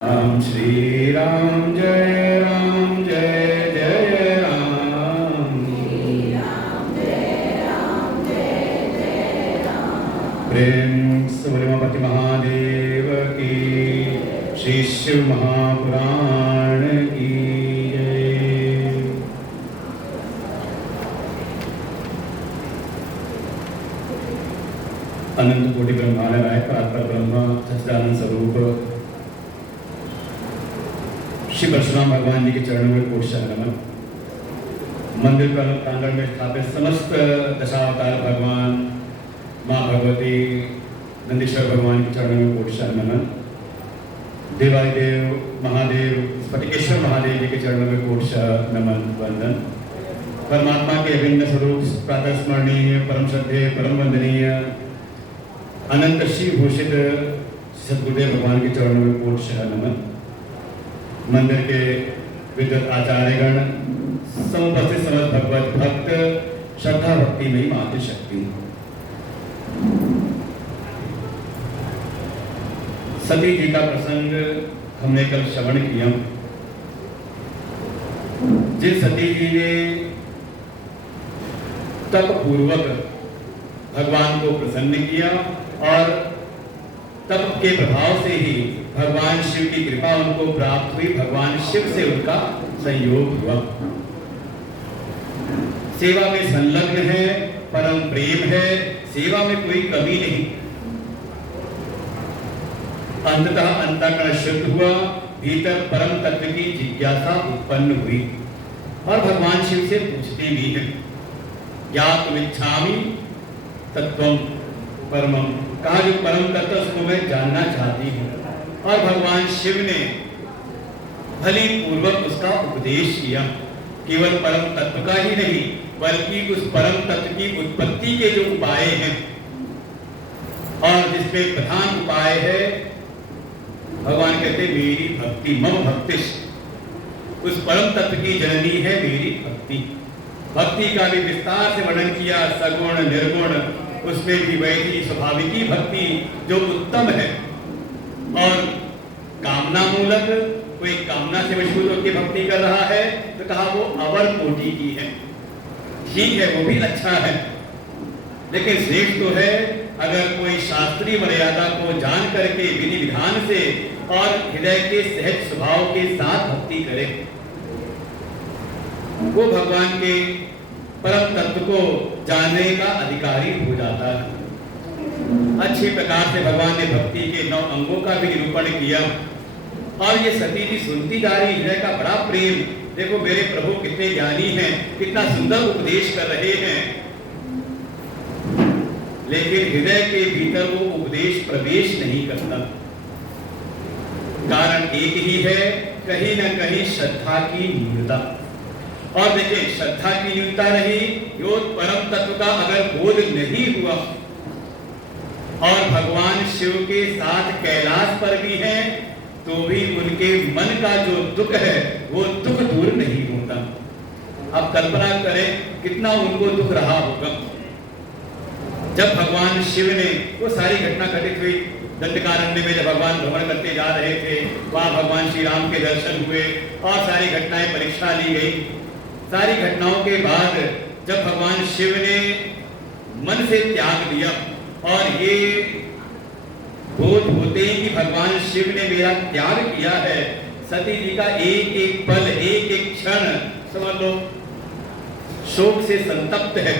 राम श्री राम जय जय राम। श्री राम जय राम। प्रेम से बोले उमापति महादेव की, श्री शिव महापुराण की जय। अनंत कोटि ब्रह्मांड नायक आत्मा ब्रह्म सच्चिदानंद स्वरूप श्री परशुराम भगवान जी के चरणों में कोटि नमन। मंदिर प्रांगण में स्थापित समस्त दशावतार भगवान, माँ भगवती, नंदीश्वर भगवान के चरणों में कोटि नमन। देवादिदेव महादेव स्फटिकेश्वर महादेव जी के चरणों में कोटि नमन वंदन। परमात्मा के अभिन्न स्वरूप प्रातः स्मरणीय, परम श्रद्धेय, परम वंदनीय, अनंत श्री भूषित सद्गुरुदेव भगवान के चरणों में कोटि नमन। मंदिर के विद्वत आचार्यगण, समुपस्थित समस्त भगवत भक्त, श्रद्धा भक्ति में ही मातृ शक्ति। सती जी का प्रसंग हमने कल श्रवण किया। जिन सती जी ने तप पूर्वक भगवान को प्रसन्न किया और तप के प्रभाव से ही भगवान शिव की कृपा उनको प्राप्त हुई, भगवान शिव से उनका संयोग हुआ। सेवा में संलग्न है, परम प्रेम है, सेवा में कोई कमी नहीं। अंततः अंतःकरण शुद्ध हुआ, भीतर परम तत्व की जिज्ञासा उत्पन्न हुई और भगवान शिव से पूछते भी हैं, ज्ञातुमिच्छामि तत्त्वं परमं, कहा जो परम तत्व उसको मैं जानना चाहती हूँ। और भगवान शिव ने भली पूर्वक उसका उपदेश किया। केवल परम तत्व का ही नहीं, बल्कि उस परम तत्व की उत्पत्ति के जो उपाय हैं, और जिसमें प्रधान उपाय है, भगवान कहते मेरी भक्ति, मम भक्तिश। उस परम तत्व की जननी है मेरी भक्ति। भक्ति का भी विस्तार से वर्णन किया, सगुण निर्गुण, उसमें भी वैदिक स्वाभाविकी भक्ति जो उत्तम है, और कामना मूलक, कोई कामना से मशगूल होकर भक्ति कर रहा है तो कहा वो अवर कोटि की है। ठीक है, वो भी अच्छा है, लेकिन श्रेष्ठ तो है अगर कोई शास्त्रीय मर्यादा को जान करके विधि विधान से और हृदय के सहज स्वभाव के साथ भक्ति करे, वो भगवान के परम तत्व को जानने का अधिकारी हो जाता है। अच्छे प्रकार से भगवान ने भक्ति के 9 अंगों का भी निरूपण किया और ये सती जी सुनती जा रही, हृदय का बड़ा प्रेम। देखो मेरे प्रभु कितने ज्ञानी हैं, कितना सुंदर उपदेश कर रहे हैं, लेकिन हृदय के भीतर वो उपदेश प्रवेश नहीं करता। कारण एक ही है, कहीं न कहीं श्रद्धा की न्यूनता। और देखिए, श्रद्धा की न्यूनता रही, यो परम तत्व का अगर बोध नहीं हुआ, और भगवान शिव के साथ कैलाश पर भी हैं, तो भी उनके मन का जो दुख है वो दुख दूर नहीं होता। अब कल्पना करें कितना उनको दुख रहा होगा जब भगवान शिव ने वो सारी घटना घटित हुई। दंडकारण्य में जब भगवान भ्रमण करते जा रहे थे, वहां भगवान श्री राम के दर्शन हुए और सारी घटनाएं परीक्षा ली गई। सारी घटनाओं के बाद जब भगवान शिव ने मन से त्याग दिया और ये बोध होते ही कि भगवान शिव ने मेरा त्याग किया है, सती जी का एक एक पल, एक एक क्षण समझ लो शोक से संतप्त है।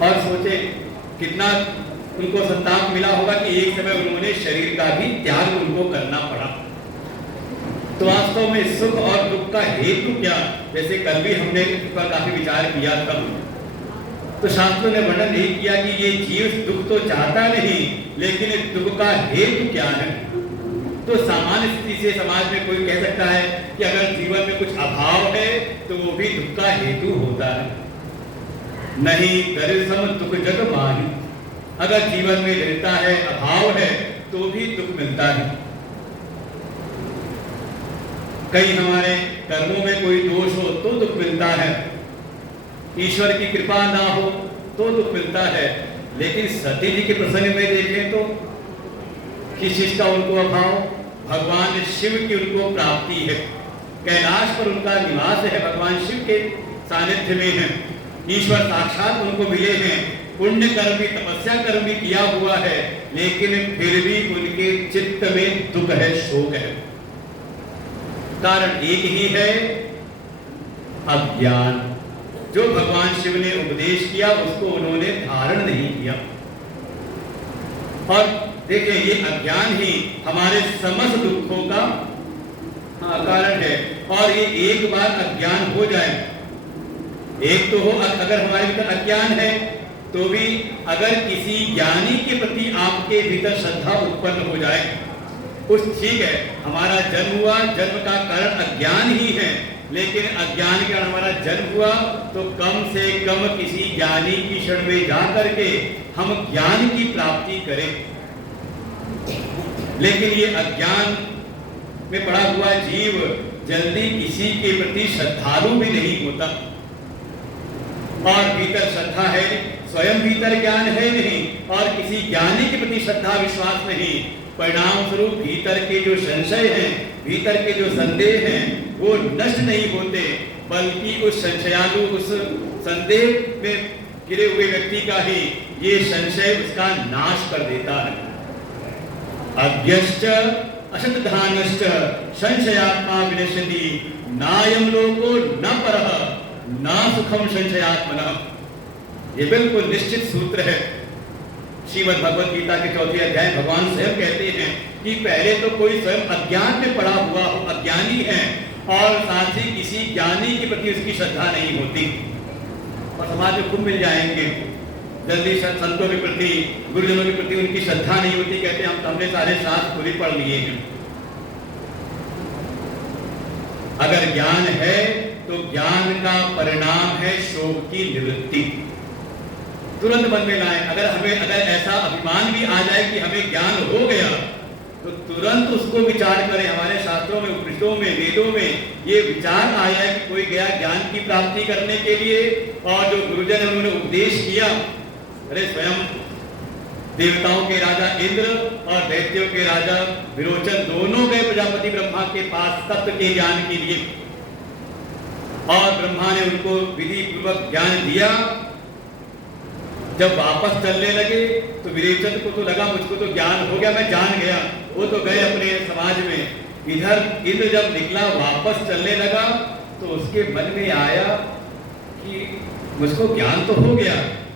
और सोचे कितना उनको संताप मिला होगा कि एक समय उन्होंने शरीर का भी त्याग उनको करना पड़ा। तो वास्तव में सुख और दुख का हेतु क्या, जैसे कल भी हमने इस पर काफी विचार किया था। तो शास्त्रों ने वर्णन नहीं किया कि ये जीव दुख तो चाहता नहीं, लेकिन इस दुख का हेतु क्या है। तो सामान्य स्थिति से समाज में कोई कह सकता है कि अगर जीवन में कुछ अभाव है तो वो भी दुख का हेतु होता है। नहीं, दरिद्रम दुख जग माहि, अगर जीवन में दरिद्रता है, अभाव है, तो भी दुख मिलता है। कहीं हमारे कर्मों में कोई दोष हो तो दुख मिलता है, ईश्वर की कृपा ना हो तो दुख मिलता है। लेकिन सती जी के प्रसंग में देखें तो किस चीज का उनको अभाव, भगवान शिव की उनको प्राप्ति है, कैलाश पर उनका निवास है, भगवान शिव के सानिध्य में है, ईश्वर साक्षात उनको मिले हैं, पुण्य कर्म भी तपस्या कर्म भी किया हुआ है, लेकिन फिर भी उनके चित्त में दुख है, शोक है। कारण एक ही है, अज्ञान। जो भगवान शिव ने उपदेश किया उसको उन्होंने धारण नहीं किया। और देखिए ये अज्ञान ही हमारे समस्त दुखों का कारण है। और ये एक बार अज्ञान हो जाए, एक तो हो अगर हमारे भीतर अज्ञान है, तो भी अगर किसी ज्ञानी के प्रति आपके भीतर श्रद्धा उत्पन्न हो जाए, कुछ ठीक है, हमारा जन्म हुआ, जन्म का कारण अज्ञान ही है, लेकिन अज्ञान के कारण हमारा जन्म हुआ, तो कम से कम किसी ज्ञानी की शरण में जाकर के हम ज्ञान की प्राप्ति करें। लेकिन ये अज्ञान में पड़ा हुआ जीव जल्दी किसी के प्रति श्रद्धालु भी नहीं होता। और भीतर श्रद्धा है, स्वयं भीतर ज्ञान है नहीं, और किसी ज्ञानी के प्रति श्रद्धा विश्वास नहीं, परिणाम स्वरूप भीतर के जो संशय हैं, भीतर के जो संदेह हैं, वो नष्ट नहीं होते, बल्कि उस संशयालु, उस संदेह में गिरे हुए व्यक्ति का ही ये संशय उसका नाश कर देता है। अज्ञश्च अशतधानश्च संशयात्मा विनश्यति नायं लोको न परः न सुखम संशयात्मनः। ये बिल्कुल निश्चित सूत्र है। श्रीमद् भगवद गीता के 4वें अध्याय भगवान स्वयं कहते हैं कि पहले तो कोई स्वयं अज्ञान में पड़ा हुआ हो, अज्ञानी है, और साथ ही किसी ज्ञानी के प्रति उसकी श्रद्धा नहीं होती। और समाज में खूब मिल जाएंगे, जल्दी संतों के प्रति, गुरुजनों के प्रति उनकी श्रद्धा नहीं होती, कहते हैं हमने सारे शास्त्र पूरी पढ़ लिए हैं। अगर ज्ञान है तो ज्ञान का परिणाम है शोक की निवृत्ति। तुरंत मन में लाए, अगर ऐसा अभिमान भी आ जाए कि हमें ज्ञान हो गया, तो तुरंत उसको विचार करें। हमारे शास्त्रों में, उपनिषदों में, वेदों में ये विचार आया है कि कोई गया ज्ञान की प्राप्ति करने के लिए, और जो गुरुजन उन्होंने उपदेश किया, अरे स्वयं देवताओं के राजा इंद्र और दैत्यों के राजा विरोचन दोनों गए प्रजापति ब्रह्मा के पास तत्व के ज्ञान के लिए, और ब्रह्मा ने उनको विधि पूर्वक ज्ञान दिया। जब वापस चलने लगे तो विरोचन को तो लगा मुझको तो ज्ञान हो गया, मैं जान गया, वो तो गए अपने समाज में। इधर इंद्र जब निकला, वापस चलने लगा, तो उसके मन में आया कि मुझको ज्ञान तो हो गया,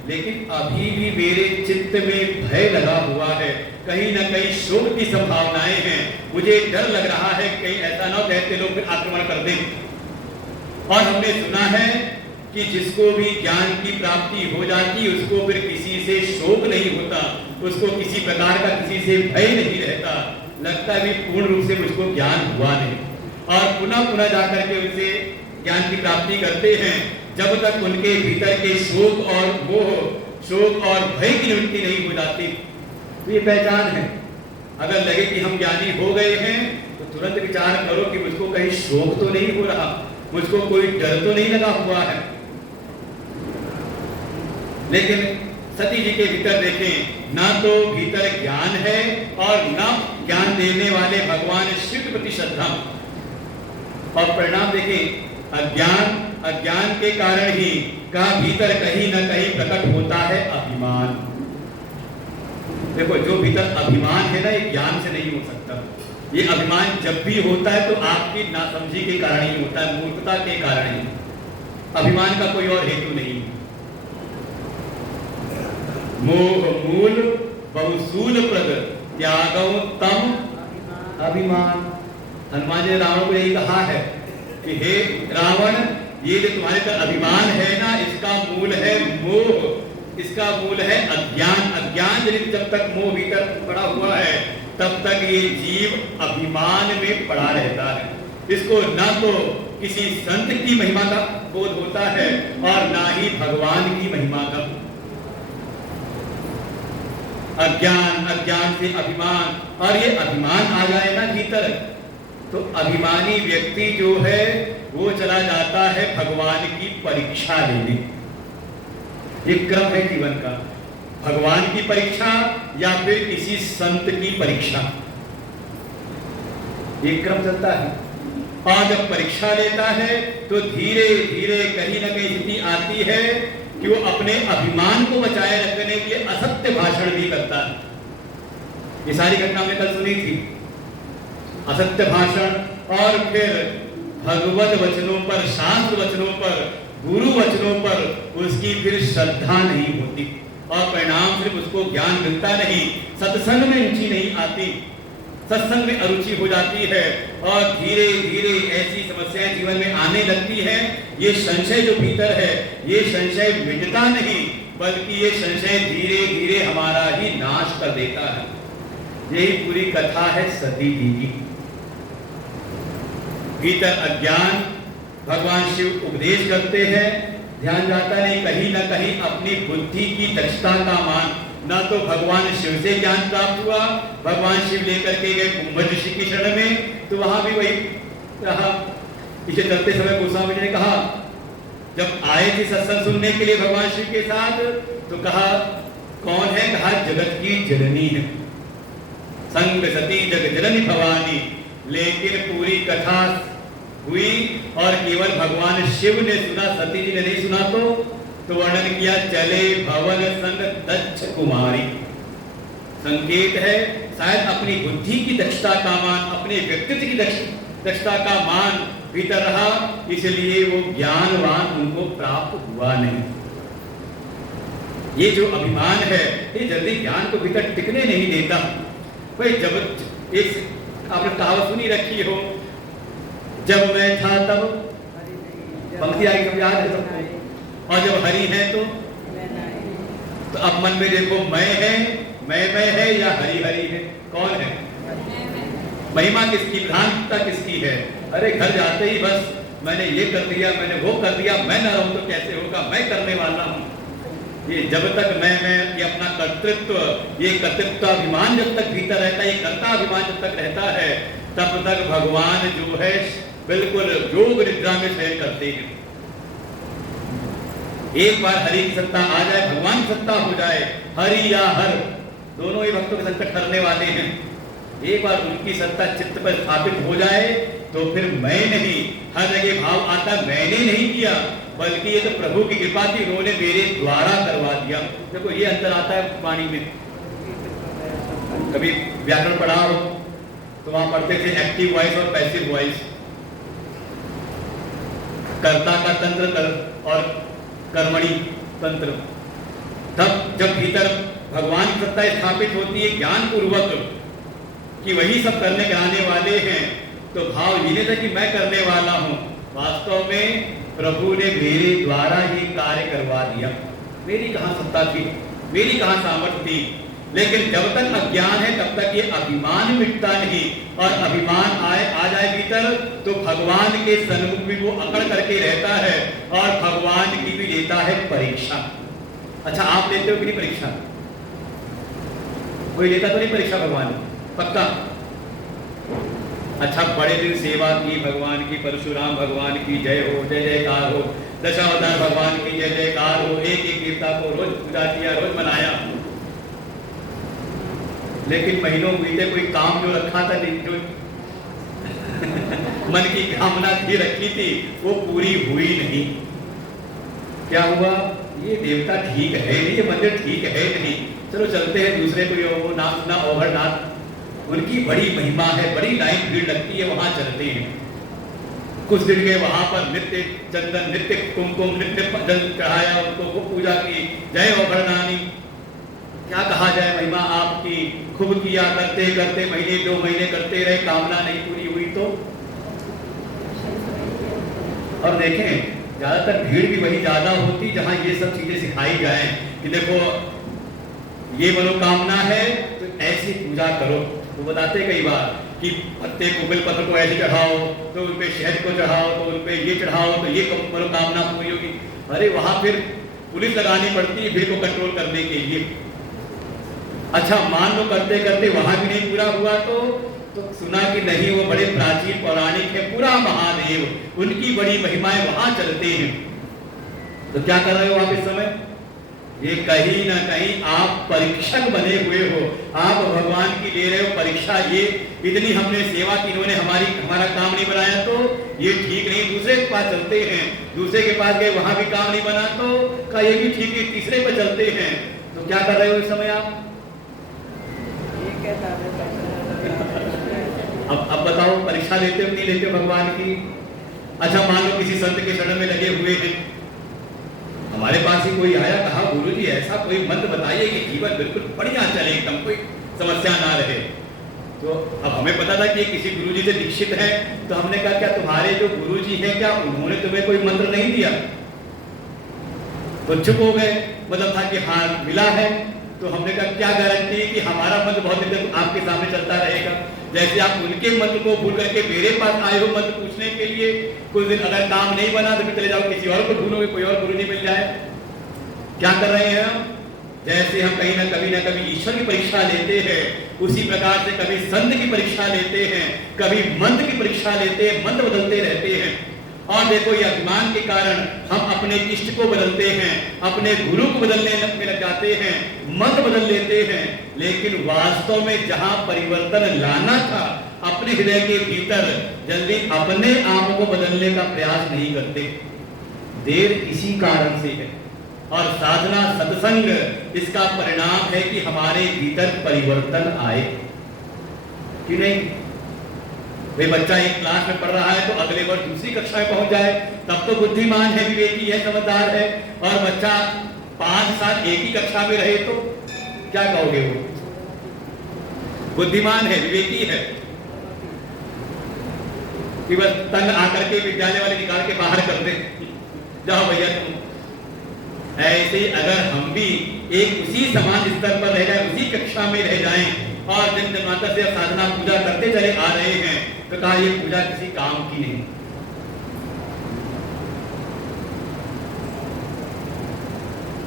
लेकिन अभी भी मेरे चित्त में भय लगा हुआ है, कहीं ना कहीं शोक की संभावनाएं हैं, मुझे डर लग रहा है कहीं ऐसा ना हो दैत्य लोग फिर आक्रमण कर दें। और हमने सुना है कि जिसको भी ज्ञान की प्राप्ति हो जाती है उसको फिर किसी से शोक नहीं होता, उसको किसी प्रकार का किसी से भय नहीं रहता, लगता है भी पूर्ण रूप से मुझको ज्ञान हुआ नहीं। और पुनः पुनः जाकर के उनसे ज्ञान की प्राप्ति करते हैं, जब तक उनके भीतर के शोक और मोह, शोक और भय की निवृत्ति नहीं हो जाती। तो ये पहचान है। अगर लगे कि हम ज्ञानी हो गए हैं, तो तुरंत विचार करो कि मुझको कहीं शोक तो नहीं हो रहा, मुझको कोई डर तो नहीं लगा हुआ है। लेकिन सती जी के भीतर देखें, ना तो भीतर ज्ञान है और ना ज्ञान देने वाले भगवान शिव के प्रति श्रद्धा। और परिणाम देखें, अज्ञान के कारण ही का भीतर कहीं ना कहीं प्रकट होता है अभिमान। देखो, जो भीतर अभिमान है ना, ये ज्ञान से नहीं हो सकता। ये अभिमान जब भी होता है तो आपकी नासमझी के कारण ही होता है, मूर्खता के कारण ही। अभिमान का कोई और हेतु नहीं। मोह मूल बहुसूल प्रद त्यागौ तम अभिमान। हनुमान जी ने रावण को यही कहा है कि हे रावण, ये जो तुम्हारे अंदर अभिमान है ना, इसका मूल है मोह, इसका मूल है अज्ञान। अज्ञान जब तक मोह भीतर पड़ा हुआ है, तब तक ये जीव अभिमान में पड़ा रहता है। इसको ना तो किसी संत की महिमा का बोध होता है और ना ही भगवान की महिमा का। अज्ञान से अभिमान, और ये अभिमान आ जाए ना भीतर, तो अभिमानी व्यक्ति जो है वो चला जाता है भगवान की परीक्षा लेने। ये क्रम है जीवन का, भगवान की परीक्षा या फिर किसी संत की परीक्षा। ये क्रम चलता है। और जब परीक्षा लेता है तो धीरे धीरे कहीं ना कहीं स्थिति आती है कि वो अपने अभिमान को बचाए रखने के लिए असत्य भाषण भी करता है। ये सारी घटना हमने कल सुनी थी। असत्य भाषण और फिर भगवत वचनों पर, शास्त्र वचनों पर, गुरु वचनों पर उसकी फिर श्रद्धा नहीं होती और परिणाम सिर्फ उसको ज्ञान मिलता नहीं, सत्संग में रुचि नहीं आती, सत्संग में अरुचि हो जाती है और धीरे धीरे ऐसी समस्याएं जीवन में आने लगती हैं। ये संशय जो भीतर है, ये संशय मिटता नहीं, बल्कि ये संशय धीरे धीरे हमारा ही नाश कर देता है। यही पूरी कथा है सती जी की। भीतर अज्ञान, भगवान शिव उपदेश करते हैं, ध्यान जाता नहीं, कहीं ना कहीं अपनी बुद्धि की दक्षता का मान, ना तो भगवान शिव से ज्ञान प्राप्त हुआ, भगवान शिव लेकर के गए कुंभ ऋषि की शरण में, तो वहां भी वही रहा। इसे चलते समय गोस्वामी जी ने कहा, जब आए थे सत्संग सुनने के लिए भगवान शिव के साथ, तो कहा कौन है? कहा जगत की जननी है, संग सती जग जननी भवानी। लेकिन पूरी कथा हुई और केवल भगवान शिव ने सुना, सती जी ने नहीं सुना। तो वर्णन किया, चले भवन संग दक्ष कुमारी। संकेत है शायद अपनी बुद्धि की दक्षता का मान, अपने व्यक्तित्व की दक्षता का मान भीतर रहा, इसलिए वो ज्ञानवान उनको प्राप्त हुआ नहीं। ये जो अभिमान है, ये जल्दी ज्ञान को भीतर टिकने नहीं देता। भाई जब एक आपने कहावत सुनी रखी हो, जब मैं था तब, पंक्ति आई कब याद है सबको? और जब हरि है तो अब मन में देखो, मैं है, मैं है या हरि हरि है? कौन है? महिमा किसकी, भ्रांतता किसकी है? अरे घर जाते ही बस मैंने ये कर दिया, मैंने वो कर दिया, मैं ना रहूं तो कैसे होगा, मैं करने वाला हूं। ये जब तक मैं ये अपना कर्तृत्व, ये कर्तृत्वाभिमान जब तक भीतर रहता है, ये कर्ता अभिमान जब तक रहता है, तब तक भगवान जो है बिल्कुल योग निद्रा में शयन करते हैं। एक बार हरि की सत्ता आ जाए, भगवान की सत्ता हो जाए, हरि या हर दोनों ही भक्तों के संकट करने वाले हैं। एक बार उनकी सत्ता चित्त पर स्थापित हो जाए तो फिर मैं नहीं, हर जगह भाव आता मैंने नहीं किया, बल्कि ये तो प्रभु की कृपा थी, उन्होंने मेरे द्वारा करवा दिया। देखो ये अंतर आता है वाणी में। कभी व्याकरण पढ़ा हो तो वहां पढ़ते थे एक्टिव वॉइस और पैसिव वॉइस, कर्ता का तंत्र कर और कर्मणि तंत्र। तब जब भीतर भगवान की सत्ता स्थापित होती है ज्ञान पूर्वक कि वही सब करने कराने वाले हैं, तो भाव ये नहीं था कि मैं करने वाला हूं, वास्तव में प्रभु ने मेरे द्वारा ही कार्य करवा दिया। मेरी कहां सत्ता थी, मेरी कहां सामर्थ्य थी। लेकिन जब तक अज्ञान है तब तक ये अभिमान मिटता नहीं, और अभिमान आ जाए भीतर तो भगवान के सन्मुख भी वो अकड़ करके रहता है और भगवान की भी लेता है परीक्षा। अच्छा आप लेते हो कि नहीं परीक्षा? कोई लेता तो नहीं परीक्षा भगवान? पक्का? अच्छा बड़े दिन सेवा की भगवान की, परशुराम भगवान की जय हो, जय जयकार हो, दशावतार भगवान की जय जयकार हो, एक एक देवता को रोज पूजा किया, रोज मनाया। लेकिन महीनों बीते कोई काम जो रखा था, जो मन की कामना थी रखी थी, वो पूरी हुई नहीं। क्या हुआ? ये देवता ठीक है नहीं, ये मंदिर ठीक है नहीं, चलो चलते हैं दूसरे को, वो नाम सुना ओभरनाथ, उनकी बड़ी महिमा है, बड़ी लाइन भीड़ लगती है, वहां चलते हैं। कुछ दिन गए वहां पर, नित्य चंदन, नित्य कुमकुम, नित्य जल चढ़ाया उनको, वो पूजा की, जय ओभरनानी। क्या कहा जाए महिमा आपकी, खूब किया, करते करते महीने 2 महीने करते रहे, कामना नहीं पूरी हुई तो। और देखें ज्यादातर भीड़ भी वही ज्यादा होती जहां ये सब चीजें सिखाई जाए कि देखो ये मनोकामना है तो ऐसी पूजा करो। वो बताते कई बार कि पत्ते को, बेल पत्र को ऐसे चढ़ाओ, तो उन पे शहद को चढ़ाओ, तो उन पे ये चढ़ाओ, तो ये मनोकामना पूरी होगी। अरे वहां फिर पुलिस लगानी पड़ती है भीड़ को कंट्रोल करने के लिए। अच्छा मान लो करते करते वहां भी नहीं पूरा हुआ तो सुना कि नहीं, वो बड़े प्राचीन पौराणिक है, पूरा महादेव, उनकी बड़ी महिमाएं वहां चलते हैं। तो क्या कर रहे हो आप इस समय? ये कहीं ना कहीं आप परीक्षक बने हुए हो, आप भगवान की ले रहे हो परीक्षा। ये इतनी हमने सेवा की, इन्होंने हमारा काम नहीं बनाया तो ये ठीक नहीं, दूसरे के पास चलते हैं, दूसरे के पास गए वहां भी काम नहीं बना तो का ये भी ठीक है, तीसरे पर चलते हैं। तो क्या कर रहे हो इस समय आप? अब बताओ, परीक्षा लेते हो नहीं लेते हो भगवान की? अच्छा मान लो किसी संत के शरण में लगे हुए हैं, हमारे पास ही कोई आया, कहा गुरुजी ऐसा कोई मंत्र बताइए कि जीवन बिल्कुल बढ़िया चले, एकदम कोई समस्या ना रहे। तो अब हमें पता था कि किसी गुरुजी से दीक्षित है, तो हमने कहा क्या तुम्हारे जो गुरुजी हैं क्या उन्होंने तुम्हें कोई मंत्र नहीं दिया? तो चुप हो गए, मतलब था कि हाँ मिला है। तो हमने कहा क्या गारंटी कि हमारा मंत्र बहुत देर आपके सामने चलता रहेगा? जैसे आप उनके मंत्र को भूल करके मेरे पास आए हो मंत्र पूछने के लिए, कुछ दिन अगर काम नहीं बना तो फिर चले जाओ किसी और को ढूंढोगे, कोई और गुरु नहीं मिल जाए। क्या कर रहे हैं हम? जैसे हम कहीं ना कभी ईश्वर की परीक्षा लेते हैं, उसी प्रकार से कभी संत की परीक्षा लेते हैं, कभी मंत्र की परीक्षा लेते हैं, मंत्र बदलते रहते हैं। और देखो ये अभिमान के कारण हम अपने इष्ट को बदलते हैं, अपने गुरु को बदलने में लग जाते हैं, मंत्र बदल लेते हैं, लेकिन वास्तव में जहां परिवर्तन लाना था अपने हृदय के भीतर, जल्दी अपने आप को बदलने का प्रयास नहीं करते। देर इसी कारण से है। और साधना सत्संग इसका परिणाम है कि हमारे भीतर परिवर्तन आए कि नहीं। भाई बच्चा एक क्लास में पढ़ रहा है तो अगले बार दूसरी कक्षा में पहुंच जाए, तब तो बुद्धिमान है, विवेकी है, समझदार है। और बच्चा 5 साल एक ही कक्षा में रहे तो क्या कहोगे? वो बुद्धिमान है, विवेकी है कि बस तंग आकर के विद्यालय वाले निकाल के बाहर कर दे, जाओ भैया तुम। ऐसे अगर हम भी एक उसी समान स्तर पर रह जाए, उसी कक्षा में रह जाएं और दिन जन्मांतर से साधना पूजा करते चले आ रहे हैं, तो कहा ये पूजा किसी काम की नहीं।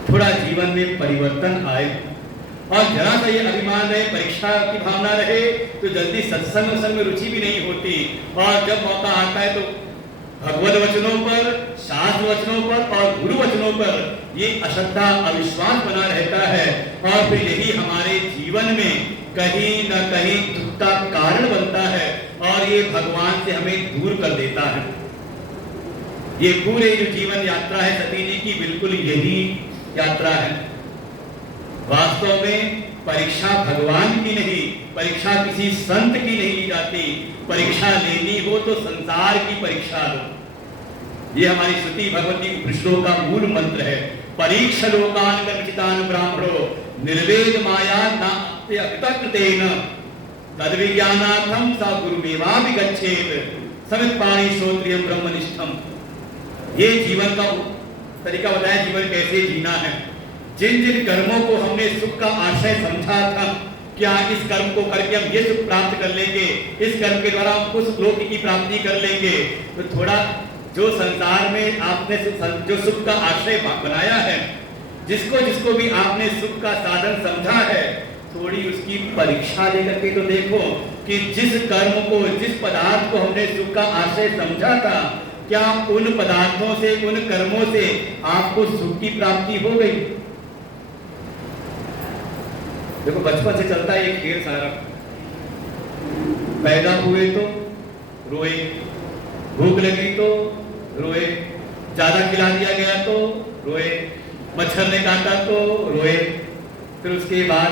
थोड़ा जीवन में परिवर्तन आए और जरा सा ये अभिमान रहे, परीक्षा की भावना रहे, तो जल्दी सत्संग में रुचि भी नहीं होती। और जब मौका आता है तो भगवत वचनों पर, शास्त्र वचनों पर और गुरु वचनों पर ये अश्रद्धा, अविश्वास बना रहता है। और फिर यही हमारे जीवन में कहीं न कहीं दुख का कारण बनता है और ये भगवान से हमें दूर कर देता है। ये पूरे जो जीवन यात्रा है सती जी की, बिल्कुल यही यात्रा है। वास्तव में परीक्षा भगवान की नहीं, परीक्षा किसी संत की नहीं ली जाती। परीक्षा लेनी हो तो संसार की परीक्षा लो। ये हमारी श्रुति भगवती उपनिषदों का मूल मंत्र है। परीक्ष लोकान कर्मचितान ब्राह्मणो निर्वेद माया नात्यकृतेन तद्विज्ञानार्थम स गुरुमेवाभिगच्छेत् समित्पाणि श्रोत्रियं ब्रह्मनिष्ठम। ये जीवन का तरीका बताया, जीवन कैसे जीना है। जिन जिन कर्मों को हमने सुख का आशय समझा था, क्या इस कर्म को करके हम ये सुख प्राप्त कर लेंगे, इस कर्म के द्वारा हम उस लोक की प्राप्ति कर लेंगे, तो थोड़ा जो संसार में आपने जो सुख का आशय बनाया है, जिसको जिसको भी आपने सुख का साधन समझा है, थोड़ी उसकी परीक्षा लेकर के तो देखो कि जिस कर्म को, जिस पदार्थ को हमने सुख का आशय समझा था, क्या उन पदार्थों से, उन कर्मों से आपको सुख की प्राप्ति हो गई? देखो बचपन से चलता है ये खेल सारा। पैदा हुए तो रोए, भूख लगी तो रोए, ज्यादा खिला दिया गया तो रोए, मच्छर ने काटा तो रोए। फिर उसके बाद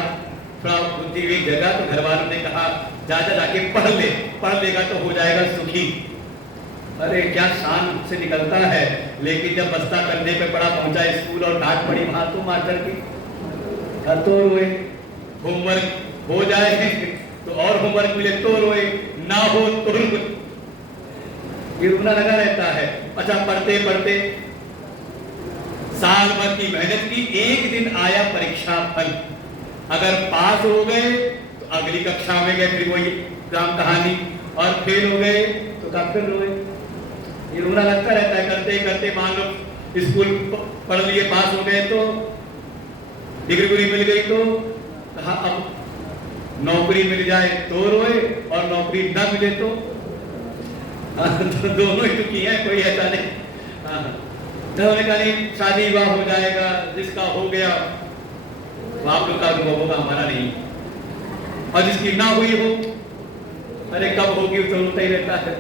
थोड़ा बुद्धि हुई जगह तो घर वालों ने कहा जाकर जाके पढ़ ले, पढ़ लेगा तो हो जाएगा सुखी। अरे क्या शान से निकलता है, लेकिन जब बस्ता करने पे बड़ा पहुंचा स्कूल और डांट पड़ी वहां तो मास्टर की, तो रोए। होमवर्क हो जाए तो और होमवर्क मिले तो रोए, ना हो तो रोए। ये रोना लगा रहता है। अच्छा पढ़ते पढ़ते साल भर की मेहनत की, एक दिन आया परीक्षा फल, अगर पास हो गए तो अगली कक्षा में गए, फिर वही राम कहानी, और फेल हो गए तो कब फिर रोए। ये रोना लगता रहता है। करते करते मान लो स्कूल पढ़ लिए, पास हो गए तो डिग्री मिल गई तो कहा अब नौकरी मिल जाए तो रोए, और नौकरी ना मिले तो दोनों ही दुखी है, कोई ऐसा नहीं। तो उन्होंने कहा नहीं, शादी विवाह हो जाएगा, जिसका हो गया वो आप लोग का अनुभव होगा, हमारा नहीं। और जिसकी ना हुई हो, अरे कब होगी तो होता ही रहता है।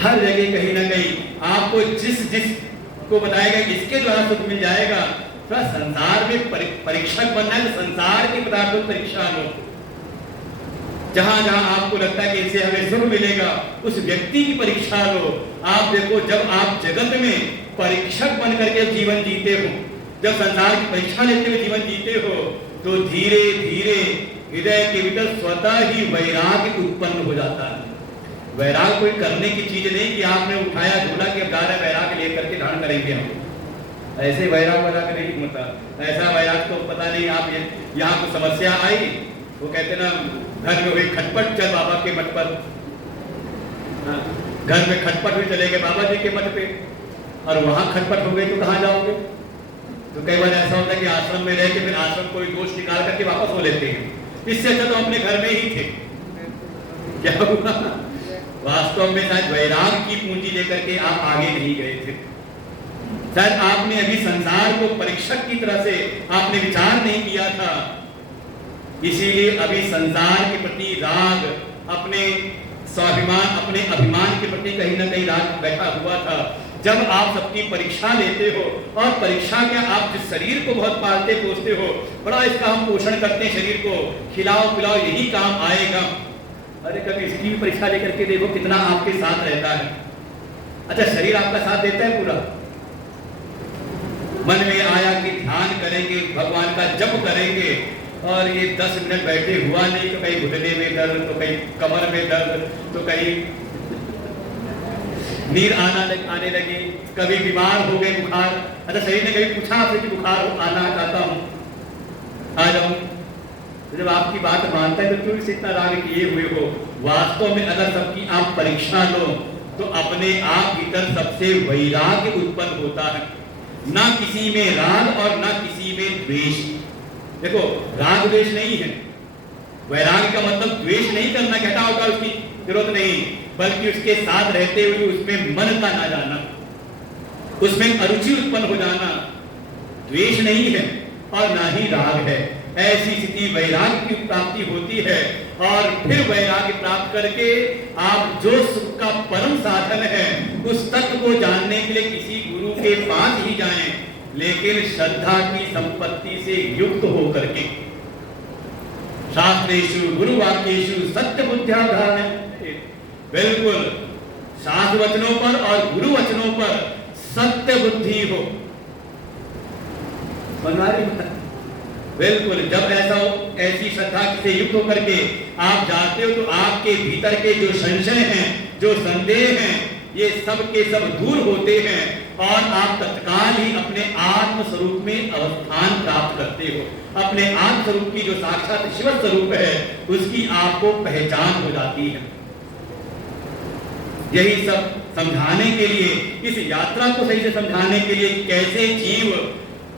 हर जगह कहीं ना कहीं आपको जिस को बताएगा कि इसके द्वारा सुख मिल जाएगा। थोड़ा संसार में परीक्षक बनना है तो संसार के पदार्थों परीक्षा लो। जहां जहां आपको लगता है कि इससे हमें सुख मिलेगा, उस व्यक्ति की परीक्षा लो। आप देखो, जब आप जगत में परीक्षक बन करके जीवन जीते हो, जब संसार की परीक्षा लेते हुए जीवन जीते हो, तो धीरे धीरे हृदय के भीतर स्वतः ही वैराग्य उत्पन्न हो जाता है। वैराग कोई करने की चीज नहीं कि आपने उठाया झोला के जा रहे वैराग लेकर के धारण करेंगे हम, ऐसे वैराग नहीं होता। ऐसा वैराग तो पता नहीं। आप यहाँ को समस्या आई, वो कहते ना घर में हुई खटपट, चल बाबा के मठ पर। घर में खटपट हुई, चले गए बाबा जी के मठ पे, और वहां खटपट हो गई तो कहाँ जाओगे? तो कई बार ऐसा होता है कि आश्रम में रह के फिर आश्रम कोई दोष निकाल करके वापस हो लेते हैं। इससे अच्छा तो अपने घर में ही थे। क्या हुआ? वास्तव में शायद वैराग की पूंजी लेकर के आप आगे नहीं गए थे। शायद आपने अभी संसार को परीक्षक की तरह से आपने विचार नहीं किया था, इसीलिए अभी संसार के प्रति राग, अपने स्वाभिमान, अपने अभिमान के प्रति कहीं ना कहीं राग बैठा हुआ था। जब आप सबकी परीक्षा लेते हो, और परीक्षा क्या, आप जिस शरीर को बहुत पालते पोसते हो, बड़ा इसका हम पोषण करते हैं, शरीर को खिलाओ पिलाओ, यही काम आएगा। अरे कभी इसकी भी परीक्षा लेकर के देखो कितना आपके साथ रहता है। अच्छा, शरीर आपका साथ देता है पूरा? मन में आया कि ध्यान करेंगे, भगवान का जप करेंगे, और ये 10 मिनट बैठे हुआ नहीं, तो कहीं घुटने में दर्द, तो कहीं कमर में दर्द, तो कहीं नीर आने लगी, कभी बीमार हो गए, बुखार। अच्छा, शरीर ने कभी पूछा आपसे कि बुखार आना चाहता हूँ, आ जाऊं? जब आपकी बात मानता है तो क्यों इसे इतना राग किए हुए हो? वास्तव में अगर सबकी आप परीक्षा लो तो अपने आप भीतर सबसे वैराग्य उत्पन्न होता है। ना किसी में राग और ना किसी में द्वेष। देखो, राग द्वेष नहीं है। वैराग्य का मतलब द्वेष नहीं करना, कहता होगा उसकी जरूरत नहीं, बल्कि उसके साथ रहते हुए उसमें मन का ना जाना, उसमें अरुचि उत्पन्न हो जाना, द्वेष नहीं है और ना ही राग है। ऐसी स्थिति वैराग्य की प्राप्ति होती है, और फिर वैराग्य प्राप्त करके आप जो सुख का परम साधन है उस तत्व को जानने के लिए किसी गुरु के पास ही जाएं, लेकिन श्रद्धा की संपत्ति से युक्त होकर के। शास्त्रेषु गुरुवाक्येषु सत्य बुद्ध्या धारण, बिल्कुल शास्त्र वचनों पर और गुरु वचनों पर सत्य बुद्धि हो। बिल्कुल, जब ऐसा ऐसी श्रद्धा से युक्त होकर के आप जाते हो तो आपके भीतर के जो संशय हैं, जो संदेह हैं, ये सब के सब दूर होते हैं, और आप तत्काल ही अपने आत्म स्वरूप में अवस्थान प्राप्त करते हो। अपने आत्म स्वरूप की जो साक्षात शिव स्वरूप है उसकी आपको पहचान हो जाती है। यही सब समझाने के लिए, इस यात्रा को सही से समझाने के लिए, कैसे जीव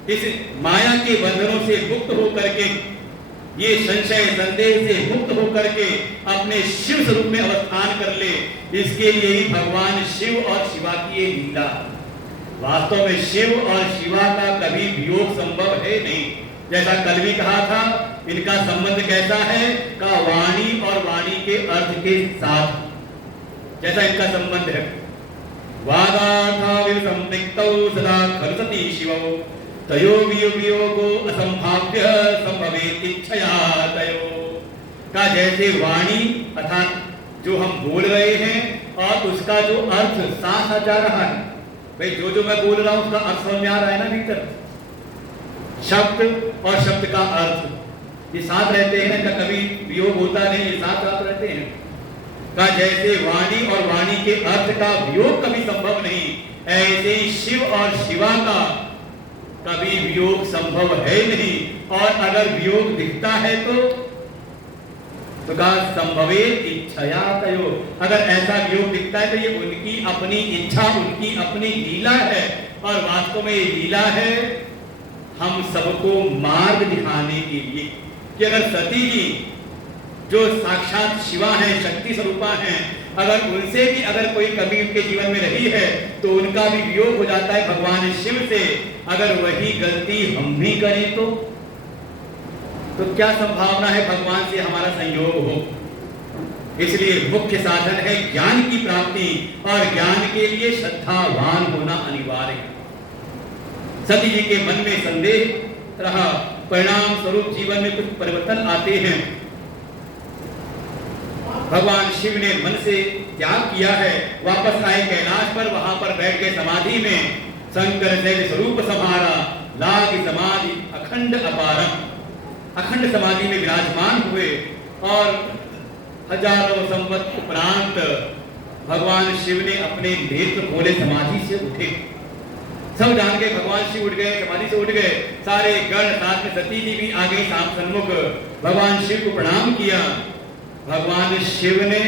इस माया के बंधनों से मुक्त होकर के, ये संशय संदेह से मुक्त होकर के अपने शिव स्वरूप में अवस्थान कर ले, इसके लिए ही भगवान शिव और शिवा की ये लीला। वास्तव में शिव और शिवा का कभी वियोग संभव है नहीं। जैसा कल भी कहा था, इनका संबंध कैसा है? का वाणी और वाणी के अर्थ के साथ जैसा इनका संबंध है। वादार्थाविव संपृक्तौ सदा खलसति शिवौ तयो वियोगो असंभाव्य संभवेत् इच्छया तयो। का जैसे वाणी अर्थात जो हम बोल रहे हैं और उसका जो अर्थ साथ जा रहा है, भाई जो मैं बोल रहा हूं उसका अर्थ समझ में आ रहा है ना भीतर, शब्द और शब्द का अर्थ ये साथ रहते हैं ना, कभी वियोग होता नहीं, ये साथ साथ रहते हैं। का जैसे वाणी और वाणी के अर्थ का वियोग कभी संभव नहीं, ऐसे ही शिव और शिवा का कभी वियोग संभव है नहीं। और अगर वियोग दिखता है तो का संभवेत इच्छया तयो। अगर ऐसा वियोग दिखता है तो ये उनकी अपनी इच्छा, उनकी अपनी लीला है, और वास्तव में ये लीला है हम सबको मार्ग दिखाने के लिए कि अगर सती जी जो साक्षात शिवा हैं, शक्ति स्वरूपा हैं, अगर उनसे भी अगर कोई कमी उनके जीवन में रही है तो उनका भी वियोग हो जाता है भगवान शिव से। अगर वही गलती हम भी करें तो क्या संभावना है भगवान से हमारा संयोग हो। इसलिए मुख्य साधन है ज्ञान की प्राप्ति, और ज्ञान के लिए श्रद्धावान होना अनिवार्य है। सती जी के मन में संदेह रहा, परिणाम स्वरूप जीवन में कुछ परिवर्तन आते हैं। भगवान शिव ने मन से त्याग किया है, वापस आए कैलाश पर, वहां पर बैठ के समाधि में शंकर शैल स्वरूप समारा, लाग समाधि अखंड अपारम, अखंड समाधि में विराजमान हुए। और हजारों संवत उपरांत भगवान शिव ने अपने नेत्र खोले, समाधि से उठे। सब जान गए भगवान शिव उठ गए, समाधि से उठ गए। सारे गण, साथ में सती जी भी आ गई सन्मुख, भगवान शिव को प्रणाम किया। भगवान शिव ने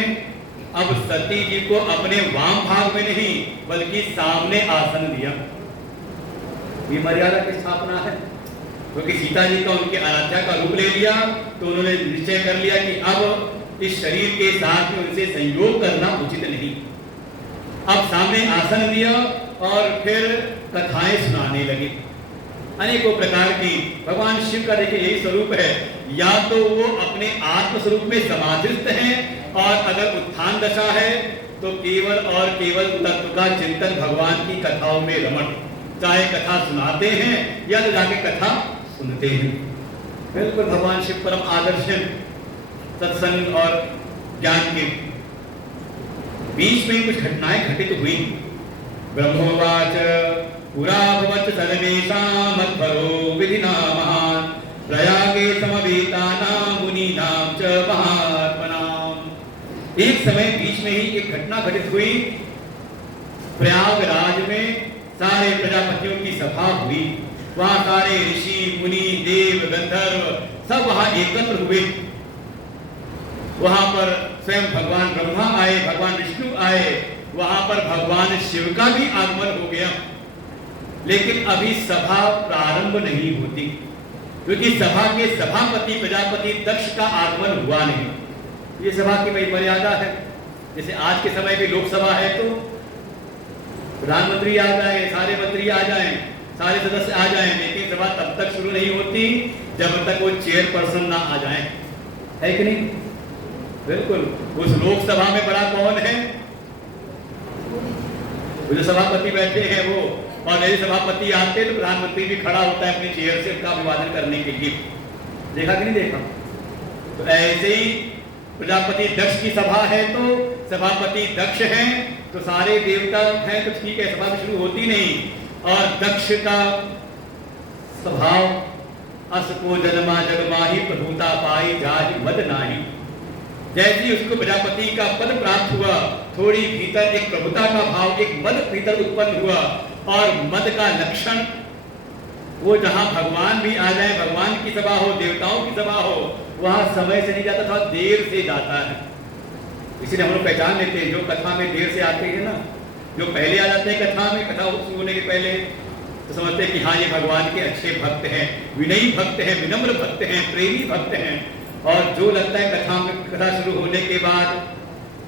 अब सती जी को अपने वाम भाग में नहीं बल्कि सामने आसन दिया। ये मर्यादा की स्थापना है, क्योंकि सीता जी का उनके आराध्या का रूप ले लिया तो उन्होंने निश्चय कर लिया कि अब इस शरीर के साथ में उनसे संयोग करना उचित नहीं। अब सामने आसन दिया और फिर कथाएं सुनाने लगे, अनेकों प्रकार की। भगवान शिव का देखिए यही स्वरूप है, या तो वो अपने आत्म स्वरूप में समाधिस्थ हैं, और अगर उत्थान दशा है तो केवल और केवल तत्व का चिंतन भगवान की कथाओं में रमण, चाहे कथा सुनाते हैं या तो जाके कथा सुनते हैं। बिल्कुल भगवान शिव परम आदर्श हैं सत्संग और ज्ञान के। बीच में कुछ घटनाएं घटित हुई। ब्रह्मोवाच पुरा भवत् सर्वेषां मत्परो विधिना महान्, प्रयागे समवेतानां मुनीनां च महात्मनां। एक समय बीच में ही एक घटना घटित हुई। प्रयागराज में सारे प्रजापतियों की सभा हुई, वहां सारे ऋषि मुनि देव गंधर्व सब वहां एकत्र हुए। वहां पर स्वयं भगवान ब्रह्मा आए, भगवान विष्णु आए, वहां पर भगवान शिव का भी आगमन हो गया। लेकिन अभी सभा प्रारंभ नहीं होती, क्योंकि सभा के सभापति प्रजापति दक्ष का आगमन हुआ नहीं। ये सभा की वही मर्यादा है। जैसे आज के समय में लोकसभा है तो प्रधानमंत्री आ जाए, सारे मंत्री आ जाएं, सारे सदस्य आ जाएं, लेकिन सभा तब तक शुरू नहीं होती जब तक वो चेयरपर्सन ना आ जाए, है कि नहीं? बिल्कुल। उस लोकसभा में बड़ा कौन है? वो जो सभापति बैठे हैं वो, और यदि सभापति आते तो प्रधानमंत्री भी खड़ा होता है अपनी चेयर से उनका अभिवादन करने के लिए। देखा कि नहीं देखा? तो ऐसे ही प्रजापति दक्ष की सभा है तो सभापति दक्ष हैं तो सारे देवता हैं तो ठीक है, सभा शुरू होती नहीं। और दक्ष का स्वभाव अस को जन्मा जगमाही प्रभुता पाई जाहि मद नाही। जैसे उसको प्रजापति का पद प्राप्त हुआ, थोड़ी भीतर एक प्रभुता का भाव, एक मद भीतर उत्पन्न हुआ। और मद का लक्षण वो जहां भगवान भी आ जाए, भगवान की सभा हो, देवताओं की सभा हो, वहां समय से नहीं जाता, थोड़ा देर से जाता है। इसीलिए हम लोग पहचान लेते हैं जो कथा में देर से आते हैं ना, जो पहले आ जाते हैं कथा में, कथा शुरू होने के पहले, तो समझते हैं कि हाँ ये भगवान के अच्छे भक्त हैं, विनयी भक्त हैं, विनम्र भक्त हैं, प्रेमी भक्त हैं। और जो लगता है कथा में, कथा शुरू होने के बाद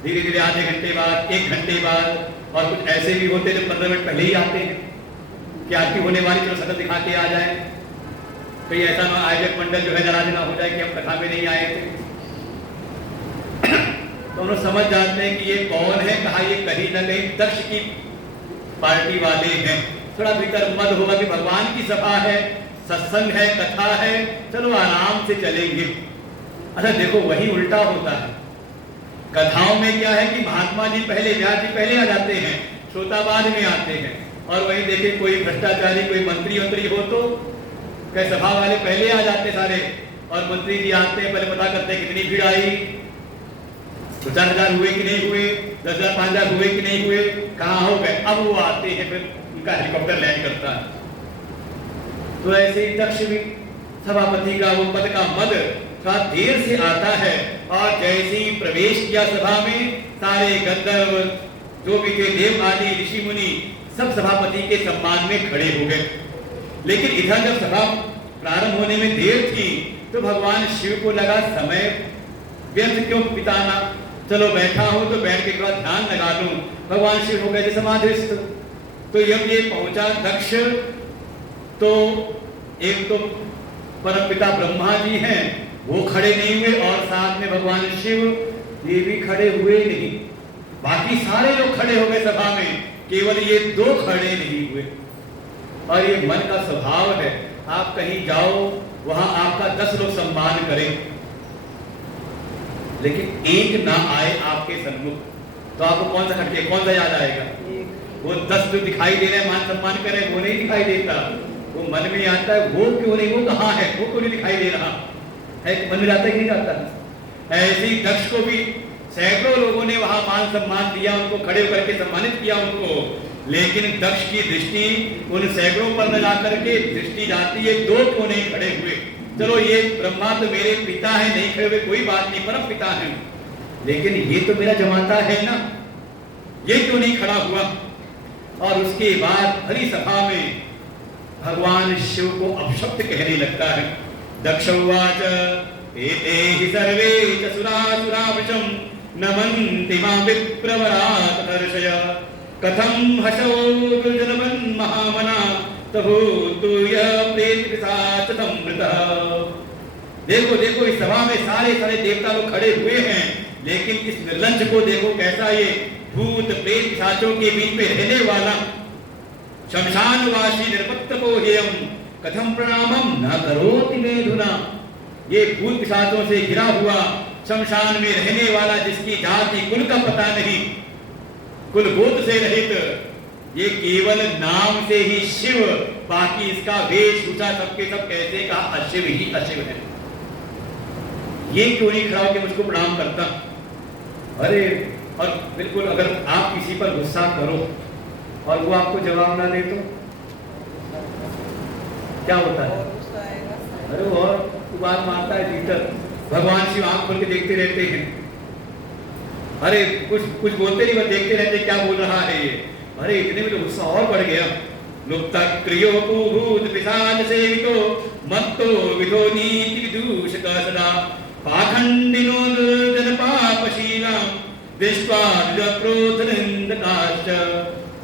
धीरे धीरे आधे घंटे बाद, 1 घंटे बाद, और कुछ ऐसे भी होते हैं जो 15 मिनट पहले ही आते हैं कि आरती होने वाली, चलो शकल दिखा के आ जाए। कहीं ऐसा ना आयोजक मंडल जो है नाराज ना हो जाए कि हम कथा में नहीं आए थे। तो हम लोग समझ जाते हैं कि ये कौन है, कहा ये कहीं ना कहीं दक्ष की पार्टी वाले हैं। थोड़ा भीतर मद होगा कि भगवान की सभा है, सत्संग है, कथा है, चलो आराम से चलेंगे। अच्छा देखो वही उल्टा होता है। कथाओं में क्या है कि महात्मा जी पहले, व्यास जी पहले आ जाते हैं, श्रोता बाद में आते हैं। और वही देखे कोई भ्रष्टाचारी, कोई मंत्री हो तो कई सभा वाले पहले आ जाते सारे, और मंत्री जी आते हैं, पहले पता करते हैं कितनी भीड़ आई, 4,000 हुए कि नहीं हुए, 10,000 5,000 हुए कि नहीं हुए, कहाँ हो गए। अब वो आते हैं, फिर उनका हेलीकॉप्टर लैंड करता है। तो ऐसे ही दक्ष भी सभापति का वो पद का मद थोड़ा देर से आता है। और जैसे ही प्रवेश किया सभा में, सारे गंधर्व जो भी थे, देव आदि ऋषि मुनि, सब सभापति के सम्मान में खड़े हो गए। लेकिन इधर जब सभा प्रारंभ होने में देर थी तो भगवान शिव को लगा समय व्यर्थ क्यों बिताना, चलो बैठा हूं तो बैठ के थोड़ा ध्यान लगा लूं। भगवान शिव हो गए थे समाधिस्थ। तो जब ये पहुंचा दक्ष, तो एक तो परमपिता ब्रह्मा जी हैं, वो खड़े नहीं हुए, और साथ में भगवान शिव ये भी खड़े हुए नहीं। बाकी सारे लोग खड़े हो गए सभा में, केवल ये दो खड़े नहीं हुए। और ये मन का स्वभाव है, आप कहीं जाओ वहां आपका 10 लोग सम्मान करें, लेकिन एक ना आए आपके सन्मुख, तो आपको कौन सा खटके, कौन सा याद आएगा? वो 10 जो दिखाई दे रहे हैं मान सम्मान कर रहे हैं, वो नहीं दिखाई देता। वो मन में आता है, वो क्यों नहीं, वो कहाँ है, वो क्यों नहीं दिखाई दे रहा है, मन में आता है कि नहीं आता? ऐसे ही दक्ष को भी सैकड़ों लोगों ने वहां मान सम्मान दिया, उनको खड़े होकर के सम्मानित किया उनको, लेकिन दक्ष की दृष्टि उन सैकड़ों पर न जाकर के दृष्टि जाती है, दो क्यों नहीं खड़े हुए? चलो ये ब्रह्मा तो मेरे पिता है, नहीं खड़े हुए कोई बात नहीं, परम पिता है, लेकिन ये तो मेरा जमाता है ना, ये क्यों नहीं खड़ा हुआ? और उसके बाद भरी सभा में भगवान शिव को अपशब्द कहने लगता है। दक्ष उवाच एते हि सर्वे च सुरासुरावृशं नमन्ति मां विप्रवरात दर्शय कथं हसौ दुर्जनमन् महामना तभूतु यः प्रेत पिशाच संवृतः। देखो देखो, इस सभा में सारे सारे देवता लोग खड़े हुए हैं, लेकिन इस निर्लज्ज को देखो कैसा ये भूत प्रेत पिशाचों के बीच में रहने वाला शमशानवासी निर्पत्र को हेयम कथम प्रणामम न करोति मेधुना। ये भूत पिशाचों से घिरा हुआ शमशान में रहने वाला, जिसकी जाति कुल का पता नहीं, कुल गोत्र से रहित, ये केवल नाम से ही शिव, बाकी इसका वेशभूषा सबके सब कैसे का अशिव ही अशिव है। ये क्यों नहीं खड़ा होकर मुझको प्रणाम करता? अरे, और बिल्कुल अगर आप किसी पर गुस्सा करो और वो आपको जवाब ना दे तो क्या होता है? अरे और बात मारता है भीतर। भगवान शिव आंख खोल के देखते रहते हैं, अरे कुछ कुछ बोलते नहीं, बस देखते रहते क्या बोल रहा है ये। अरे इतने में तो गुस्सा और बढ़ गया। लुप्त क्रियो भूत पिशाच सेवितो मत्तो विधो नीति विदूषक सदा पाखंडिनो दुर्जन पापशीला दृष्ट्वा क्रोधनिंदकाश्च।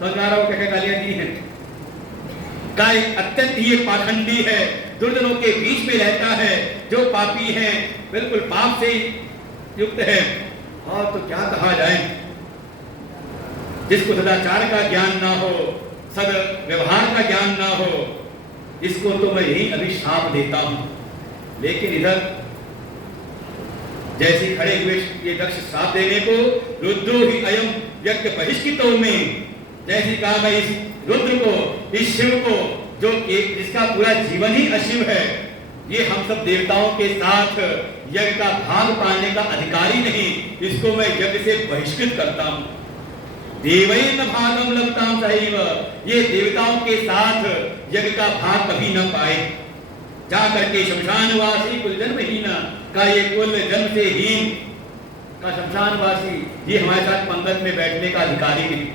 संसारों के गालियां दी हैं, काय अत्यंत ही पाखंडी है, दुर्जनों के बीच में रहता है, जो पापी है, बिल्कुल पाप से युक्त है। और तो क्या कहा जाए, जिसको सदाचार का ज्ञान ना हो, सद व्यवहार का ज्ञान ना हो, इसको तो मैं यही अभिशाप देता हूं। लेकिन इधर जैसे खड़े हुए ये दक्ष श्राप देने को, रुद्रो ही अयम यज्ञ बहिष्कृतो में, जैसे कहा मैं इस रुद्र को, इस शिव को, जो जिसका पूरा जीवन ही अशिव है, ये हम सब देवताओं के साथ यज्ञ का भाग पाने का अधिकारी नहीं, इसको मैं यज्ञ से बहिष्कृत करता हूं। देवैन भागम लभताम सहैव, ये देवताओं के साथ यज्ञ का भाग कभी न पाए। जा करके शमशानवासी कुल जन्महीन का, ये कुल जन्म से हीन का शमशानवासी, ये हमारे साथ पंगत में बैठने का अधिकारी नहीं,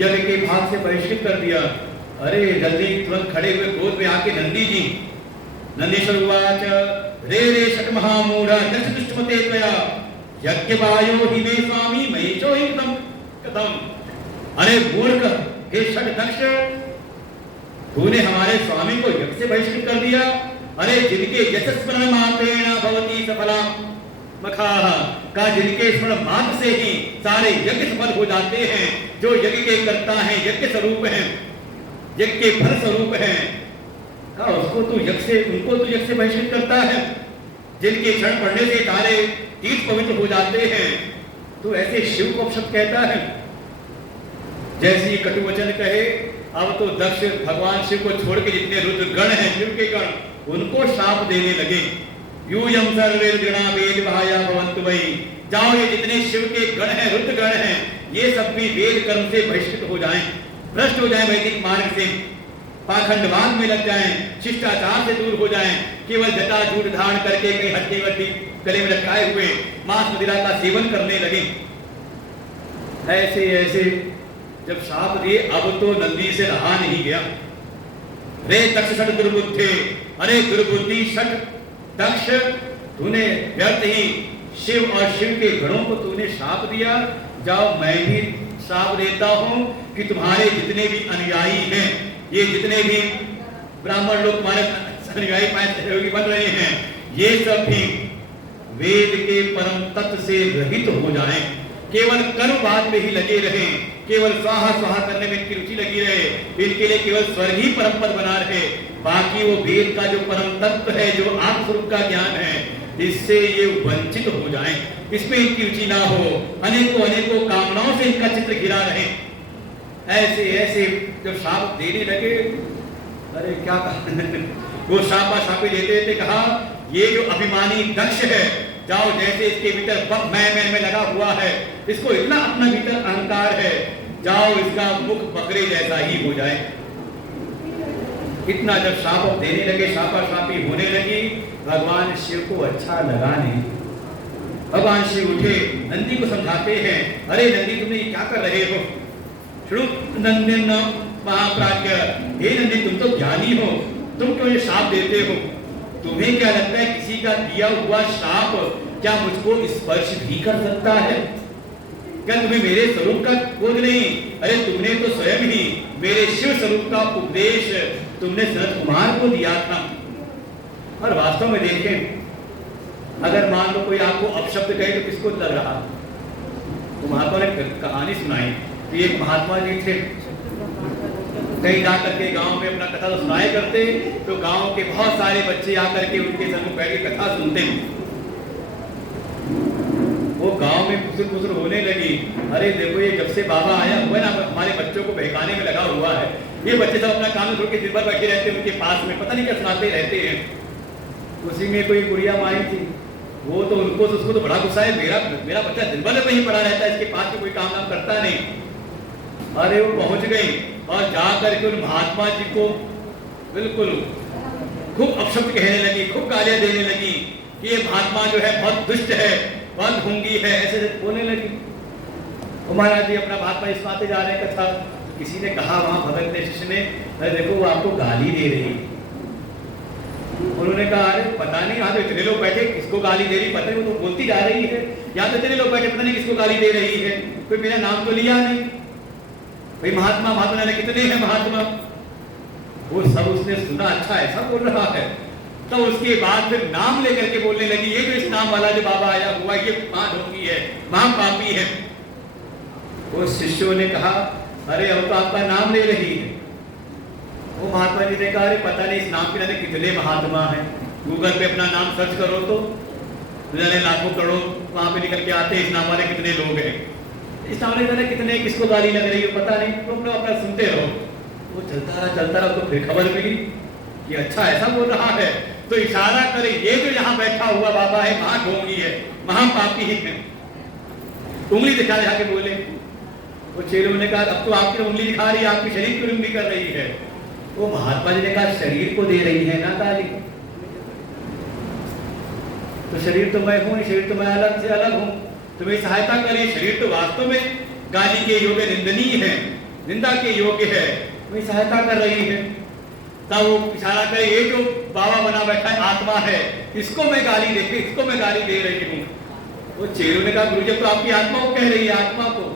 यज्ञ के भाग से बहिष्कृत कर दिया। अरे जल्दी तुरंत खड़े हुए गोद में आके नंदी जी, नंदीश्वर उवाच रे रे शक महामूढ़ दक्ष दुष्टमते त्वया यज्ञ वायो हि मे स्वामी महेशो हि कथम। अरे मूर्ख, हे शक दक्ष, तूने हमारे स्वामी को यज्ञ से बहिष्कृत कर दिया। अरे जिनके यशस्मरण मात्रेण भवति सफला मखाः, का जिनके स्मरण मात्र से ही सारे यज्ञ सफल हो जाते हैं, जो यज्ञ के कर्ता हैं, यज्ञ स्वरूप हैं, यज्ञ के फल स्वरूप हैं, का उसको तू यज्ञ से, उनको तू यज्ञ से बहिष्कृत करता है। जिनके क्षण पढ़ने से सारे तीर्थ पवित्र हो जाते हैं, तो ऐसे शिव को अपशब्द कहता है। जैसे कटु वचन कहे, अब तो दक्ष भगवान शिव को छोड़ के जितने रुद्र गण हैं, शिव के गण, उनको शाप देने लगे। यूयम सर्वे गणा वेद भाया भवन्तु वै, जाओ ये जितने शिव के गण हैं, रुद्र गण हैं, ये सब भी वेद कर्म से बहिष्कृत हो जाएं, भ्रष्ट हो जाएं, वैदिक मार्ग से पाखंडवाद में लग जाएं, शिष्टाचार से दूर हो जाएं, केवल जटा झूठ धारण करके कहीं हड्डी वड्डी गले में लटकाए हुए मांस मदिरा का सेवन करने लगे। ऐसे ऐसे जब शाप दिए, अब तो नंदी से रहा नहीं गया। रे दक्ष षट दुर्बुद्धे, अरे दुर्बुद्धि षट दक्ष, तूने व्यर्थ ही शिव और शिव के गणों को तूने शाप दिया, जाओ मैं भी शाप देता हूं कि तुम्हारे जितने भी अनुयायी हैं, ये जितने भी ब्राह्मण लोग तुम्हारे अनुयायी सहयोगी बन रहे हैं, ये सब भी वेद के परम तत्व से रहित हो जाएं, केवल कर्मवाद में ही लगे रहें, केवल स्वाहा स्वाहा करने में इनकी रुचि लगी रहे, इनके लिए केवल स्वर्ग ही परम पद बना रहे, बाकी वो वेद का जो परम तत्व है, जो आत्म स्वरूप का ज्ञान है, इससे ये वंचित हो जाएं, इसमें इनकी रुचि ना हो, अनेकों अनेकों कामनाओं से इनका चित्र घिरा रहे। ऐसे ऐसे जब शाप देने लगे, अरे क्या कहा वो शापा शापी देते थे, कहा ये जो अभिमानी दक्ष है, जाओ जैसे इसके भीतर मैं लगा हुआ है, इसको इतना अपना भीतर अहंकार है, जाओ इसका मुख बकरे जैसा ही हो जाए। इतना जब शाप देने लगे, शापा शापी होने लगी, भगवान शिव को अच्छा लगा नहीं। भगवान शिव उठे, नंदी को समझाते हैं, अरे नंदी तुम ये क्या कर रहे हो? शुरू नंदन महाप्राज्ञ, हे नंदी तुम तो ज्ञानी हो, तुम क्यों ये शाप देते हो? तुम्हें क्या लगता है किसी का दिया हुआ शाप क्या मुझको स्पर्श भी कर सकता है? क्या तुम्हें मेरे स्वरूप का बोध नहीं? अरे तुमने तो स्वयं ही मेरे शिव स्वरूप का उपदेश तुमने सनत कुमार को दिया था। और वास्तव में देखें, अगर मान लो कोई आपको अपशब्द कहे तो किसको लग रहा? तो महात्मा ने कहानी सुनाई कि एक महात्मा जी थे, कहीं जा करके गांव में अपना कथा तो सुनाए करते, तो गांव के बहुत सारे बच्चे आकर के उनके संग बैठ के कथा सुनते। वो गांव में फुसर होने लगी, अरे देखो ये जब से बाबा आया हुआ है ना, हमारे बच्चों को बहकाने में लगा हुआ है, ये बच्चे सब अपना काम छोड़ के दिन भर बैठे रहते हैं उनके पास में, पता नहीं क्या सुनाते रहते हैं। उसी में कोई गुड़िया माई थी, वो तो उसको तो बड़ा गुस्सा है, मेरा बच्चा दिन भर नहीं पड़ा रहता है, इसके पास में कोई काम नाम करता नहीं। अरे वो पहुंच गई और जाकर के उन महात्मा जी को बिल्कुल खूब अपशब्द कहने लगी, खूब गालियां देने लगी कि ये महात्मा जो है बहुत दुष्ट है, बहुत ढोंगी है, ऐसे बोलने लगी। महाराज जी अपना महात्मा सुनाते जा रहे कथा, किसी ने कहा वहां भगत ने, शिष्य ने, अरे देखो वो आपको गाली दे रही। उन्होंने कहा अरे पता नहीं, यहाँ तो इतने लोग बैठे, किसको गाली दे रही पता नहीं, वो तो बोलती जा रही है, यहाँ तो इतने लोग बैठे, पता नहीं किसको गाली दे रही है, कोई मेरा नाम तो लिया नहीं। भाई महात्मा ने कितने हैं महात्मा, वो सब उसने सुना, अच्छा ऐसा बोल रहा है। तो उसके बाद फिर नाम लेकर के बोलने लगी, ये जो इस नाम वाला जो बाबा आया हुआ ये महाढोंगी है, महापापी है। वो शिष्यों ने कहा अरे अब तो आपका नाम ले रही है। वो महात्मा जी ने कहा अरे पता नहीं इस नाम के जाने कितने महात्मा हैं, गूगल पे अपना नाम सर्च करो तो जाने लाखों करोड़ वहां पे निकल के आते हैं, इस नाम वाले कितने लोग हैं, इस नाम वाले कितने किसको गाली लग रही है पता नहीं, तुम लोग अपना सुनते रहो। वो चलता रहा तो फिर खबर मिली कि अच्छा ऐसा बोल रहा है, तो इशारा करे ये जो यहाँ बैठा हुआ बाबा है महाढोंगी है, महापापी है, उंगली दिखा दिखा के बोले। वो चेलों ने कहा अब तो आपकी उंगली दिखा रही है, आपके शरीर की उंगली कर रही है। वो महात्मा जी ने कहा शरीर को दे रही है ना गाली, तो शरीर तो मैं हूं, शरीर तो मैं अलग से अलग हूं, तुम्हें सहायता करिए, शरीर तो वास्तव में गाली के योग्य निंदनीय है, निंदा के योग्य है, तुम्हें सहायता कर रही है। तब वो इशारा करे ये जो बाबा बना बैठा है आत्मा है, इसको मैं गाली दे, इसको मैं गाली दे रही हूँ। वो चेलों ने कहा गुरुजी तो आपकी आत्मा को कह रही है, आत्मा को।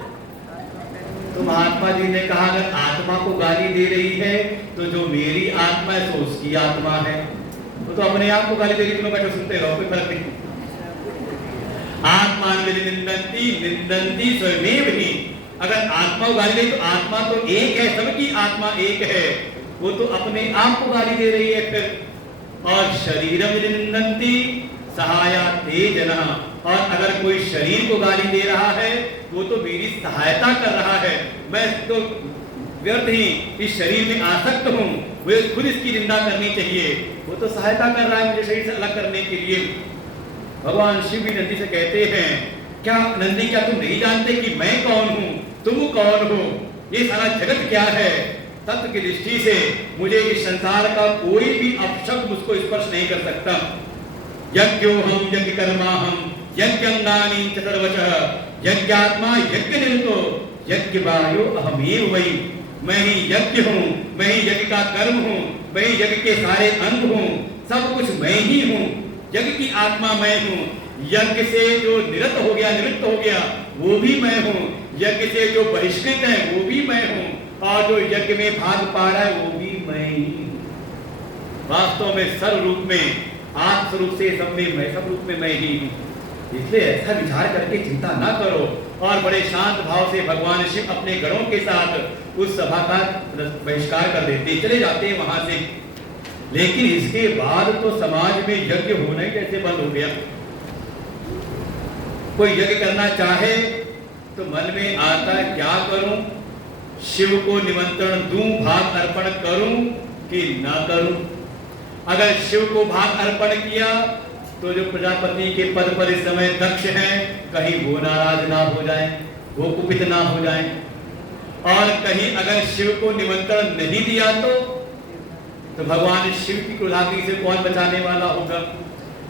तो महात्मा जी ने कहा अगर आत्मा को गाली दे रही है तो जो मेरी आत्मा है तो उसकी आत्मा है, वो तो अपने आप को गाली दे रही, बैठो सुनते रहो, कोई फर्क नहीं। आत्मा निंदन्ति निंदन्ति स्वयमेव ही, अगर आत्मा को गाली दे तो आत्मा तो एक है, सबकी आत्मा एक है, वो तो अपने आप को गाली दे रही है फिर। और शरीरम निंदन्ति सहाया ते जना, और अगर कोई शरीर को गाली दे रहा है वो तो मेरी सहायता कर रहा है, मैं तो व्यर्थ ही इस शरीर में आसक्त हूँ, मुझे खुद इसकी निंदा करनी चाहिए, वो तो सहायता कर रहा है मुझे शरीर से अलग करने के लिए। भगवान शिव भी नंदी से कहते हैं क्या नंदी क्या तुम नहीं जानते कि मैं कौन हूँ, तुम कौन हो, ये सारा जगत क्या है। तत्व की दृष्टि से मुझे इस संसार का कोई भी अपशब्द मुझको स्पर्श नहीं कर सकता। यज्ञोहम यज्ञ कर्माहम यज्ञंगानि च सर्वशः, यज्ञात्मा यज्ञ निरतो यज्ञ वायो अहमेव वै, मैं ही यज्ञ हूँ, मैं ही यज्ञ का कर्म हूँ, मैं ही यज्ञ के सारे अंग हूँ, सब कुछ मैं ही हूँ, यज्ञ की आत्मा मैं हूँ। यज्ञ से जो निरत हो गया, निवृत्त हो गया, वो भी मैं हूँ। यज्ञ से जो बहिष्कृत है वो भी मैं हूँ, और जो यज्ञ में भाग पा रहा है वो भी मैं ही हूँ। वास्तव में सर्व रूप में, आत्म स्वरूप से सब में मैं, सब रूप में मैं ही हूँ। इसलिए ऐसा विचार करके चिंता ना करो, और बड़े शांत भाव से भगवान शिव अपने गणों के साथ उस सभा का बहिष्कार कर देते, चले जाते हैं वहां से। लेकिन इसके बाद तो समाज में यज्ञ होना ही कैसे बंद हो गया। कोई यज्ञ करना चाहे तो मन में आता है क्या करूं, शिव को निमंत्रण दूं, भाग अर्पण करूं कि ना करूं। अगर शिव को भाग अर्पण किया तो जो प्रजापति के पद पर इस समय दक्ष हैं, कहीं वो नाराज ना हो जाए, वो कुपित ना हो जाए। और कहीं अगर शिव को निमंत्रण नहीं दिया तो भगवान शिव की क्रोधाग्नि से कौन बचाने वाला होगा।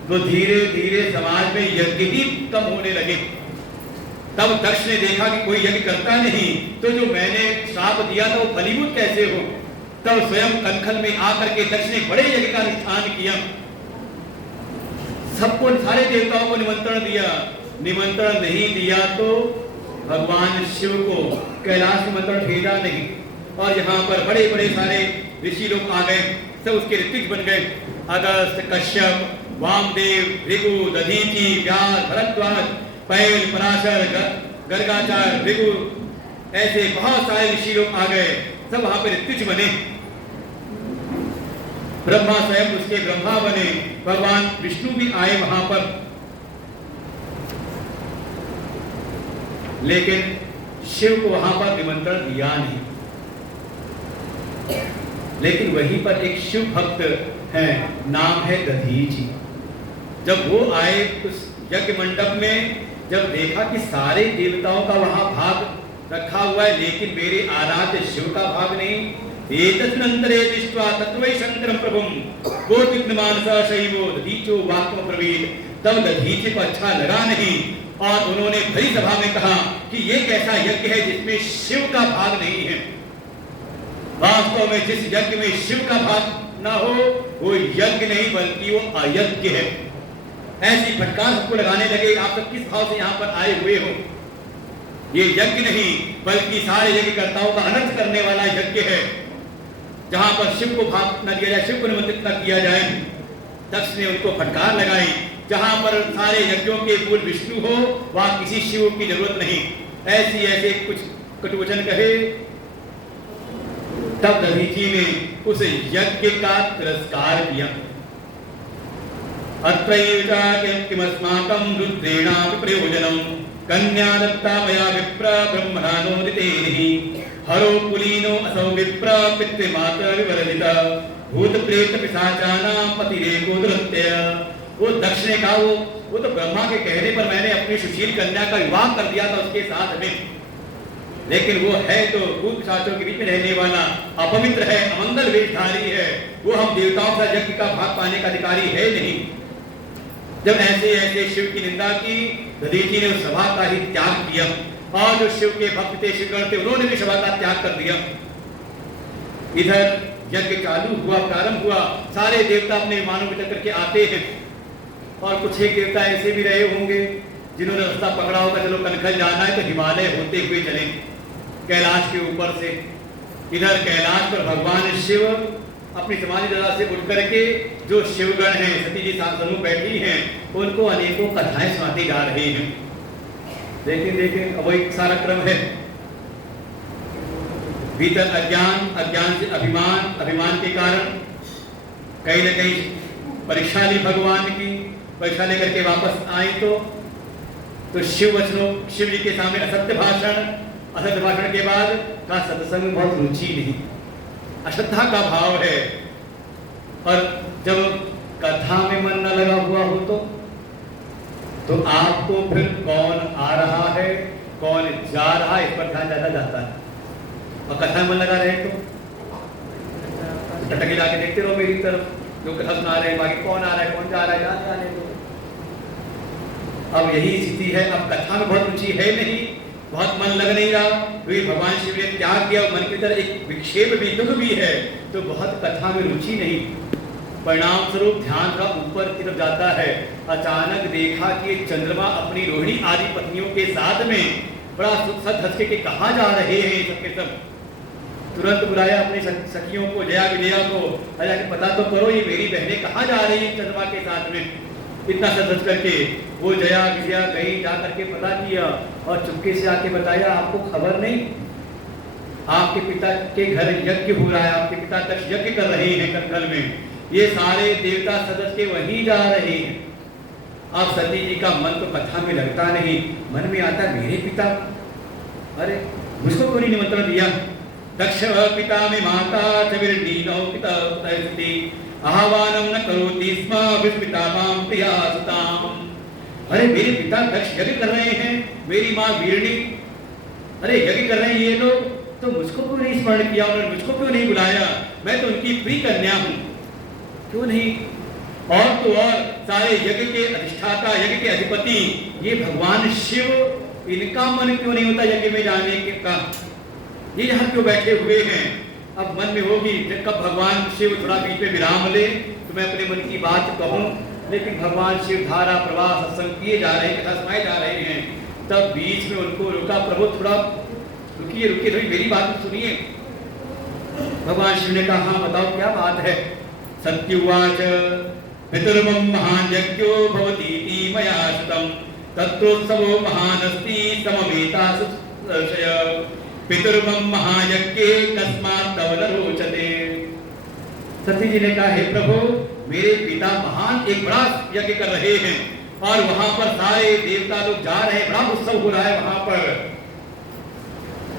तो धीरे धीरे समाज में यज्ञ ही कम होने लगे। तब दक्ष ने देखा कि कोई यज्ञ करता नहीं, तो जो मैंने श्राप दिया था वो फलीभूत कैसे हो। तब स्वयं कनखल में आकर के दक्ष ने बड़े यज्ञ का अनुष्ठान किया, सबको, सारे देवताओं को निमंत्रण दिया। निमंत्रण नहीं दिया तो भगवान शिव को कैलाश निमंत्रण भेजा नहीं, और यहाँ पर बड़े बड़े सारे ऋषि लोग आ गए, सब उसके ऋत्विज बन गए। अगस्त्य, कश्यप, वामदेव, भृगु, दधीचि, व्यास, भरद्वाज, पैल, पराशर, गर्गाचार्य, भृगु, ऐसे बहुत सारे ऋषि लोग आ गए, सब वहां पर ऋत्विज बने। ब्रह्मा स्वयं उसके ब्रह्मा बने, भगवान विष्णु भी आए वहां पर। लेकिन शिव को वहां पर निमंत्रण दिया नहीं। लेकिन वहीं पर एक शिव भक्त है, नाम है दधीचि। जब वो आए उस यज्ञ मंडप में, जब देखा कि सारे देवताओं का वहां भाग रखा हुआ है, लेकिन मेरे आराध्य शिव का भाग नहीं, एतस्मिन्नन्तरे दृष्ट्वा तत्वै शंकरं प्रभुं गोविंदमानसा शैवो दधीचो वाक्यम ब्रवीत। तब दधीचि को अच्छा लगा नहीं, और उन्होंने भरी सभा में कहा कि ये कैसा यज्ञ है जिसमें शिव का भाग नहीं है। वास्तव में जिस यज्ञ में शिव का भाग ना हो वो यज्ञ नहीं बल्कि वो अयज्ञ है। ऐसी फटकार सबको लगाने लगे, आप सब किस भाव से यहाँ पर आए हुए हो। ये यज्ञ नहीं बल्कि सारे यज्ञकर्ताओं का अनर्थ करने वाला यज्ञ है, जहां पर शिव को भाग न दिया जाए, शिव को निमंत्रित न किया जाए। दक्ष ने उनको फटकार लगाई, जहां पर सारे यज्ञों के मूल विष्णु हो वहां किसी शिव की जरूरत नहीं। ऐसी ऐसे कुछ कटुवचन कहे। तब दधीचि ने उस यज्ञ का तिरस्कार किया। अत्रैव किमस्माकं रुद्रेणापि प्रयोजनं कन्या दत्ता मया विप्र ब्रह्मणानोदितेहि हरो कुलीनो असौ विप्र पितृमात्र विवर्जिता भूत प्रेत पिशाचानां पतिरेको दुरत्य। वो दक्ष ने कहा वो तो ब्रह्मा के कहने पर मैंने अपनी सुशील कन्या का विवाह कर दिया था उसके साथ में, लेकिन वो है तो भूत पिशाचों के बीच में रहने वाला, अपवित्र है, अमंगल वेशधारी है, वो हम देवताओं का यज्ञ का भाग पाने का अधिकारी है नहीं। जब ऐसे ऐसे शिव की निंदा की, दधीचि ने उस सभा का ही त्याग किया, और जो शिव के भक्त थे, शिवगण थे, उन्होंने भी सभा का त्याग कर दिया। इधर यज्ञ चालू हुआ, प्रारंभ हुआ, सारे देवता अपने विमानों में चढ़ करके आते हैं, और कुछ एक देवता ऐसे भी रहे होंगे जिन्होंने रास्ता पकड़ा होगा, चलो कनखल जाना है तो हिमालय होते हुए चले कैलाश के ऊपर से। इधर कैलाश पर भगवान शिव अपनी समाधि दशा से उठ करके जो शिवगण हैं, सती जी साधु बैठी हैं, उनको अनेकों कथाएं सुनाते जा रहे हैं। लेकिन अब एक सारा क्रम है। भीतर अज्ञान, अज्ञान से अभिमान, अभिमान के कारण कहीं न कहीं परीक्षा ली भगवान की, परीक्षा लेकर के वापस आई तो शिव वचनों, शिव जी के सामने असत्य भाषण के बाद का सत्संग में बहुत रुचि नहीं, अश्रद्धा का भाव है। और जब कथा में मन न लगा हुआ हो तो आपको फिर कौन आ रहा है, कौन जा रहा है, इस पर ध्यान ज्यादा जाता है। और कथा में मन लगा रहे तो टटके जाके देखते रहो मेरी तरफ, जो कथा सुना रहे हैं, बाकी कौन आ रहा है, कौन जा रहा है, जाने दो। अब यही स्थिति है। अब कथा में बहुत रुचि है नहीं, बहुत मन लग नहीं रहा, क्योंकि भगवान शिव ने त्याग किया, मन के अंदर एक विक्षेप भी, दुख भी है, तो बहुत कथा में रुचि नहीं। परिणाम स्वरूप ध्यान का ऊपर की तरफ जाता है। अचानक देखा कि एक चंद्रमा अपनी रोहिणी आदि पत्नियों के साथ में बड़ा सुख हंस के कहाँ जा रहे हैं सबके सब। तुरंत बुलाया अपनी सखियों को, जया विजया को, अरे पता तो करो ये मेरी बहनें कहाँ जा रही हैं चंद्रमा के साथ में। इतना सच करके वो जया विजया गई, जा करके पता किया और चुपके से आके बताया आपको खबर नहीं, आपके पिता के घर यज्ञ हो रहा है, आपके पिता दक्ष यज्ञ कर रहे हैं कंकल में, ये सारे देवता सदस्य के वहीं जा रहे हैं। अब सती जी का मन तो कथा में लगता नहीं, मन में आता मेरे पिता, अरे मुझको क्यों नहीं निमंत्रण दिया। दक्ष पिता में माता चविर्णीनो पिता पुत्रस्ति आह्वानं न करोति स्म विस्मितामां प्रियासुताम्। अरे मेरे पिता दक्ष यज्ञ कर रहे हैं, मेरी माँ वीरणी अरे यज्ञ कर रहे हैं ये लोग, तो मुझको क्यों नहीं स्मरण किया, उन्होंने मुझको क्यों नहीं बुलाया, मैं तो उनकी प्रिय कन्या हूँ, क्यों नहीं। और तो और सारे यज्ञ के अधिष्ठाता, यज्ञ के अधिपति ये भगवान शिव, इनका मन क्यों नहीं होता यज्ञ में जाने के का, ये यहाँ क्यों बैठे हुए हैं। अब मन में होगी कब भगवान शिव थोड़ा बीच में विराम ले तो मैं अपने मन की बात कहूँ, लेकिन भगवान शिव धारा प्रवाह सत्संग किए जा रहे हैं, कथा सुनाए जा रहे हैं, तब बीच में उनको रोका, प्रभु थोड़ा रुकिए रुकिए, थोड़ी मेरी बात सुनिए। भगवान शिव ने कहा हाँ बताओ क्या बात है। सत्युवाच पितृमं महान् यज्ञो भवतीति मया श्रुतं तत्रोत्सवो महानस्ति सममेता सुदर्शय पितृमं महायज्ञे कस्मात् तव न रोचते। सती जी ने कहा हे प्रभु मेरे पिता महान एक बड़ा यज्ञ कर रहे हैं और वहां पर सारे देवता लोग जा रहे हैं, बड़ा उत्सव हो रहा है वहां पर,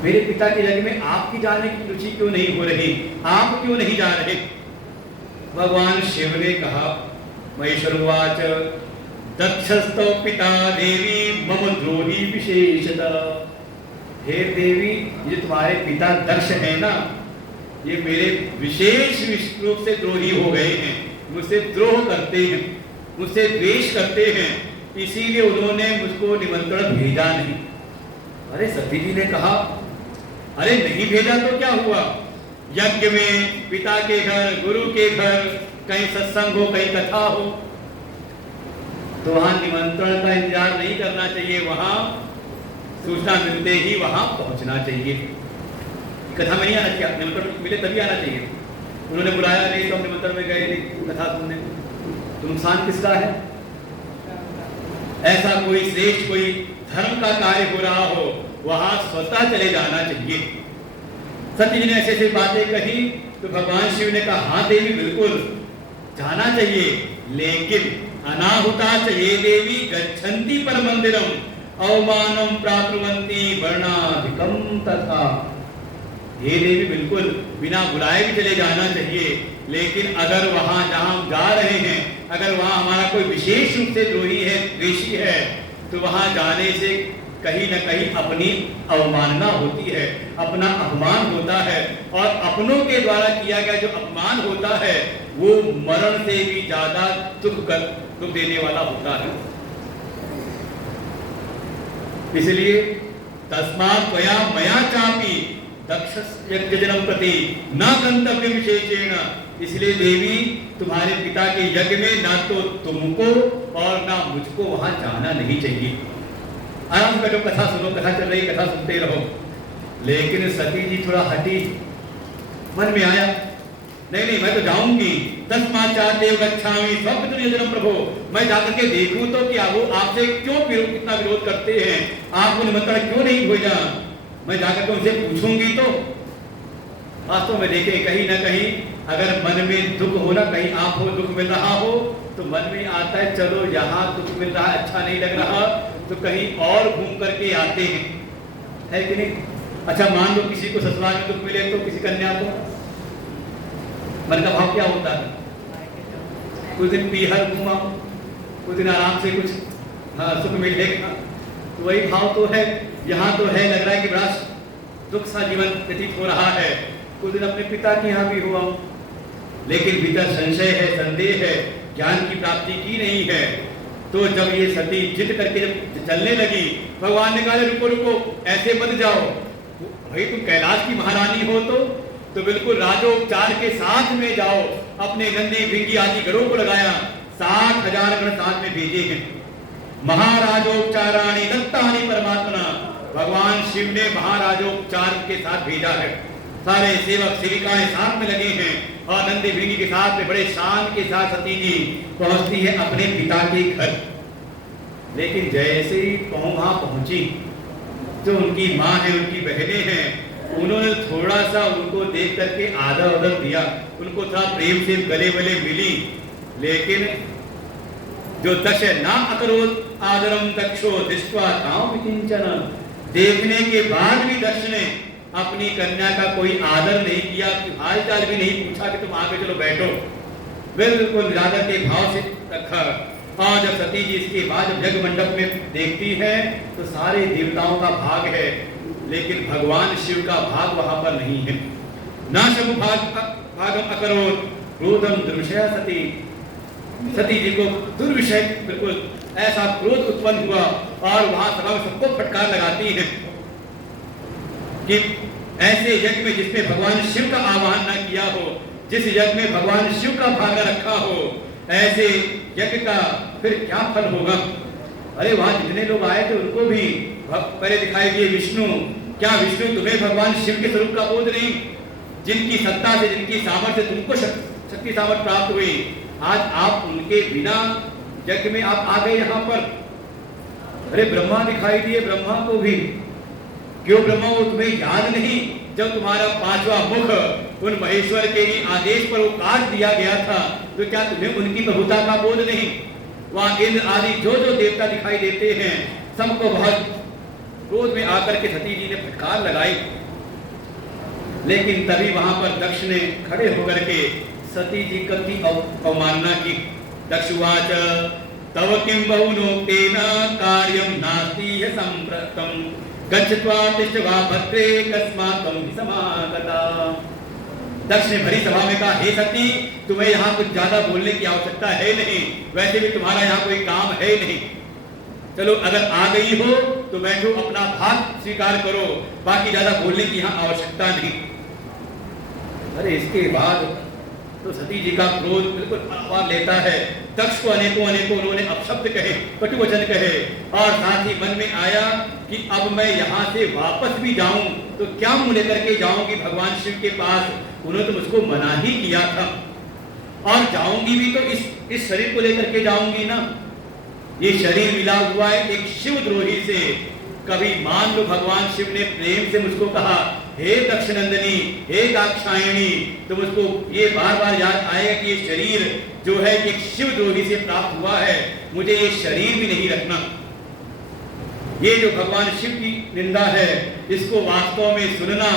मेरे पिता के यज्ञ में आपकी जाने की रुचि क्यों नहीं हो रही, आप क्यों नहीं जा रहे। भगवान शिव ने कहा महेश्वरवाच दक्षस्तव पिता देवी मम द्रोही विशेषतः। हे देवी ये तुम्हारे पिता दक्ष है ना, ये मेरे विशेष रूप से द्रोही हो गए हैं, मुझसे द्रोह करते हैं, मुझसे द्वेष करते हैं, इसीलिए उन्होंने मुझको निमंत्रण भेजा नहीं। अरे सती जी ने कहा अरे नहीं भेजा तो क्या हुआ, यज्ञ में पिता के घर, गुरु के घर, कहीं सत्संग हो, कहीं कथा हो, तो वहां निमंत्रण का इंतजार नहीं करना चाहिए, वहां सूचना मिलते ही वहां पहुंचना चाहिए। कथा में नहीं आना चाहिए, निमंत्रण मिले तभी आना चाहिए। उन्होंने बुलाया नहीं तो हम निमंत्रण में गए नहीं कथा सुनने, तो नुकसान किसका है। ऐसा कोई श्रेष्ठ कोई धर्म का कार्य हो रहा हो वहां स्वतः चले जाना चाहिए। सत्य जी ने ऐसे ऐसे बातें कही तो भगवान शिव ने कहा हाँ देवी बिल्कुल जाना चाहिए, लेकिन अनाहुता चाहिए देवी गच्छन्ति पर मंदिरम अवमानम प्राप्नुवन्ति वर्णाधिकम तथा। ये देवी बिल्कुल बिना बुलाए भी चले जाना चाहिए, लेकिन अगर वहां जहां हम जा रहे हैं अगर वहां हमारा कोई विशेष रूप से द्रोही है, द्वेषी है, तो वहां जाने से कहीं न कहीं अपनी अवमानना होती है, अपना अपमान होता है, और अपनों के द्वारा किया गया जो अपमान होता है वो मरण से भी ज्यादा दुख देने वाला होता है। इसलिए तस्मात् त्वया मया चापि दक्ष यज्ञजनम प्रति न गंतव्य विशेषेण। इसलिए देवी तुम्हारे पिता के यज्ञ में ना तो तुमको और ना मुझको वहां जाना नहीं चाहिए। आराम से बैठो, कथा सुनो, कथा चल रही, कथा सुनते रहो। लेकिन सती जी थोड़ा हटी, मन में आया नहीं नहीं मैं तो जाऊंगी। तस्मात् चादेव गच्छामि स्वपितृयजनम प्रभो, मैं जाकर के देखूं तो क्या वो आपसे क्यों कितना विरोध करते हैं, आपको निमंत्रण क्यों नहीं भेजा, मैं जाकर के उनसे पूछूंगी। तो वास्तव में देखें कहीं ना कहीं अगर मन में दुख हो ना, कहीं आप हो दुख मिल रहा हो तो मन में आता है चलो यहाँ दुख मिल रहा है, अच्छा नहीं लग रहा तो कहीं और घूम करके आते हैं, है कि नहीं। अच्छा मान लो किसी को ससुराल में दुख मिले तो किसी कन्या को मन का भाव क्या होता है, कुछ दिन पीहर घूमाओ, कुछ दिन आराम से कुछ सुख मिलेगा, तो वही भाव तो है यहाँ तो है, लग रहा है कि बड़ा दुख सा जीवन व्यतीत हो रहा है। कुछ दिन अपने पिता के यहाँ भी हुआ, लेकिन भीतर संशय है, संदेह है, ज्ञान की प्राप्ति की नहीं है। तो जब ये सती जिद करके जब चलने लगी, भगवान ने कहा रुको रुको ऐसे मत जाओ, भाई तुम कैलाश की महारानी हो तो तो बिल्कुल राजोपचार के साथ में जाओ। अपने नंदी भिंगी आदि गणों को लगाया, 60,000 गण साथ में भेजे हैं। महाराजोपचाराणि दत्तानि परमात्मना, भगवान शिव ने महाराजोपचार के साथ भेजा है। सारे सेवक सेविकाएं साथ में लगे हैं और नंदी भिंगी के साथ में बड़े शान के साथ सती जी पहुंचती है अपने पिता के घर। लेकिन जैसे ही वहां पहुंची, जो उनकी माँ है, उनकी बहनें हैं, उन्होंने थोड़ा सा उनको देख करके आदर उदर दिया, उनको थोड़ा प्रेम से गले गले मिली। लेकिन जो दक्ष ना अकरोत आदरम दक्षो दृष्ट्वा ताम किंचन, देखने के बाद भी दक्ष ने अपनी कन्या का कोई आदर नहीं किया, हाल चाल भी नहीं पूछा कि तुम आगे चलो बैठो, बिल्कुल निरादर के भाव से रखा। और जब सती जी इसके बाद जब यज्ञ मंडप में देखती है तो सारे देवताओं का भाग है, लेकिन भगवान शिव का भाग वहां पर नहीं है। ना शंभु भागम अकरोत क्रोधम दुर्विषय सती, सती जी को दुर्विषय बिल्कुल ऐसा क्रोध उत्पन्न हुआ और वहां सभा में सबको फटकार लगाती है कि ऐसे यज्ञ में जिसमें भगवान शिव का आह्वान न किया हो, जिस यज्ञ में भगवान शिव का भाग रखा हो, ऐसे यज्ञ का फिर क्या फल होगा। अरे वहां जितने लोग आए थे उनको भी पहले दिखाई दिए विष्णु। क्या विष्णु तुम्हें भगवान शिव के स्वरूप का बोध नहीं? जिनकी सत्ता से, जिनकी सामर्थ्य से तुमको शक्ति सामर्थ्य प्राप्त हुई, आज आप उनके बिना यज्ञ में आप आ गए यहाँ पर। अरे ब्रह्मा दिखाई दिए, ब्रह्मा को भी क्यों ब्रह्मा वो तुम्हें याद नहीं जब तुम्हारा 5वां मुख उन महेश्वर के ही आदेश पर वो काट दिया गया था, तो क्या तुम्हें उनकी प्रभुता का बोध नहीं? वहां इंद्र आदि जो जो देवता दिखाई देते हैं सबको बहुत क्रोध में आकर के सती जी ने फटकार लगाई। लेकिन तभी वहां पर दक्ष ने खड़े होकर के सती जी की अवमानना की। दक्षुवाच तव किं बहुनोक्तेन कार्यं नास्ति संप्रतम गच्छत्वा तिष्ठवा भद्रे कस्मात् त्वं समागता। दक्ष ने भरी सभा में कहा, हे सती, तुम्हें यहाँ कुछ ज्यादा बोलने की आवश्यकता है नहीं, वैसे भी तुम्हारा यहाँ कोई काम है नहीं। चलो अगर आ गई हो तो बैठो, अपना भाग स्वीकार करो, बाकी ज्यादा बोलने की यहाँ आवश्यकता नहीं। अरे इसके बाद तो सती जी का क्रोध बिल्कुल आवाज लेता है। दक्ष को अनेकों उन्होंने अपशब्द कहे, कटु वचन कहे, और साथ ही मन में आया कि अब मैं यहाँ से वापस भी जाऊं तो क्या मुंह लेकर के जाऊंगी भगवान शिव के पास? उन्होंने तो मुझको मना ही किया था, और जाऊंगी भी तो इस शरीर को लेकर के जाऊंगी ना। ये शरीर मिला हुआ है एक शिवद्रोही से। कभी मान लो भगवान शिव ने प्रेम से मुझको कहा, हे दक्षनंदिनी, हे दाक्षायणी, तो मुझको ये बार बार याद आएगा कि ये शरीर जो है एक शिवद्रोही से प्राप्त हुआ है, मुझे ये शरीर भी नहीं रखना। ये जो भगवान शिव की निंदा है, इसको वास्तव में सुनना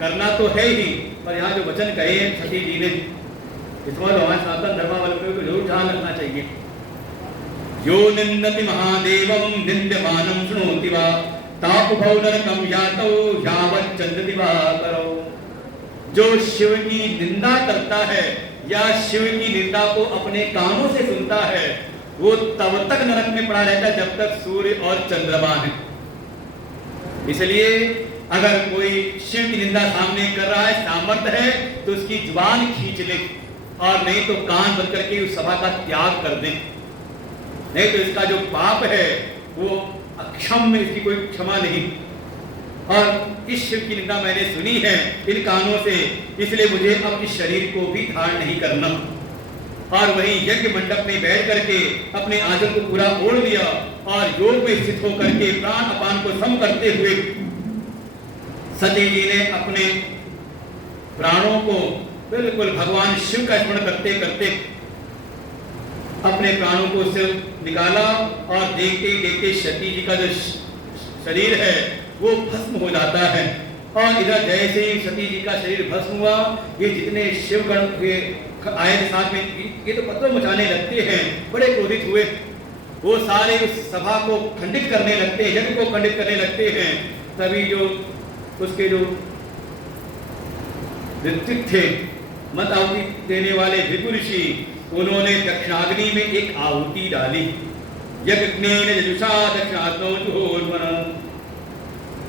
करना तो है ही, पर यहाँ जो वचन कहे सती जी ने, इसमें तो हमारे सनातन धर्मावलंबियों को जरूर ध्यान रखना चाहिए। यो निंदति महादेवं निंद्यमानं शृणोति वा तापुभौ नरकं यातौ यावत् चंद्र दिवाकरौ। जो शिव की निंदा करता है या शिव की निंदा को अपने कानों से सुनता है, वो तब तक नरक में पड़ा रहता है जब तक सूर्य और चंद्रमा है। इसलिए अगर कोई शिव की निंदा सामने कर रहा है, सामर्थ्य है, तो उसकी जुबान खींच ले, और नहीं तो कान बंद करके उस सभा का त्याग कर दें। नहीं तो इसका जो पाप है वो अक्षम में, इसकी कोई क्षमा नहीं। और इस शिव की निंदा मैंने सुनी है इन कानों से, इसलिए मुझे अब इस शरीर को भी धारण नहीं करना। और वही यज्ञ मंडप में बैठ करके अपने आंचल को पूरा ओढ़ लिया और योग में स्थित होकर के प्राण अपान को सम करते हुए सती जी ने अपने प्राणों को बिल्कुल भगवान शिव का स्मरण करते करते अपने प्राणों को सिर्फ निकाला, और देखते देखते सती जी का जो शरीर है वो भस्म हो जाता है। और इधर जैसे ही सती जी का शरीर भस्म हुआ, ये जितने शिवगण आए थे साथ में, ये तो पत्थर मचाने लगते हैं, बड़े क्रोधित हुए। वो सारे उस सभा को खंडित करने लगते हैं, यज्ञ को खंडित करने लगते हैं। तभी जो उसके जो ऋत्विक थे, मत आहुति देने वाले भृगु ऋषि, उन्होंने दक्षिणाग्नि में एक आहुति डाली। यज्ञेन यजुषा दक्षिणाग्नौ जुहोर्मन।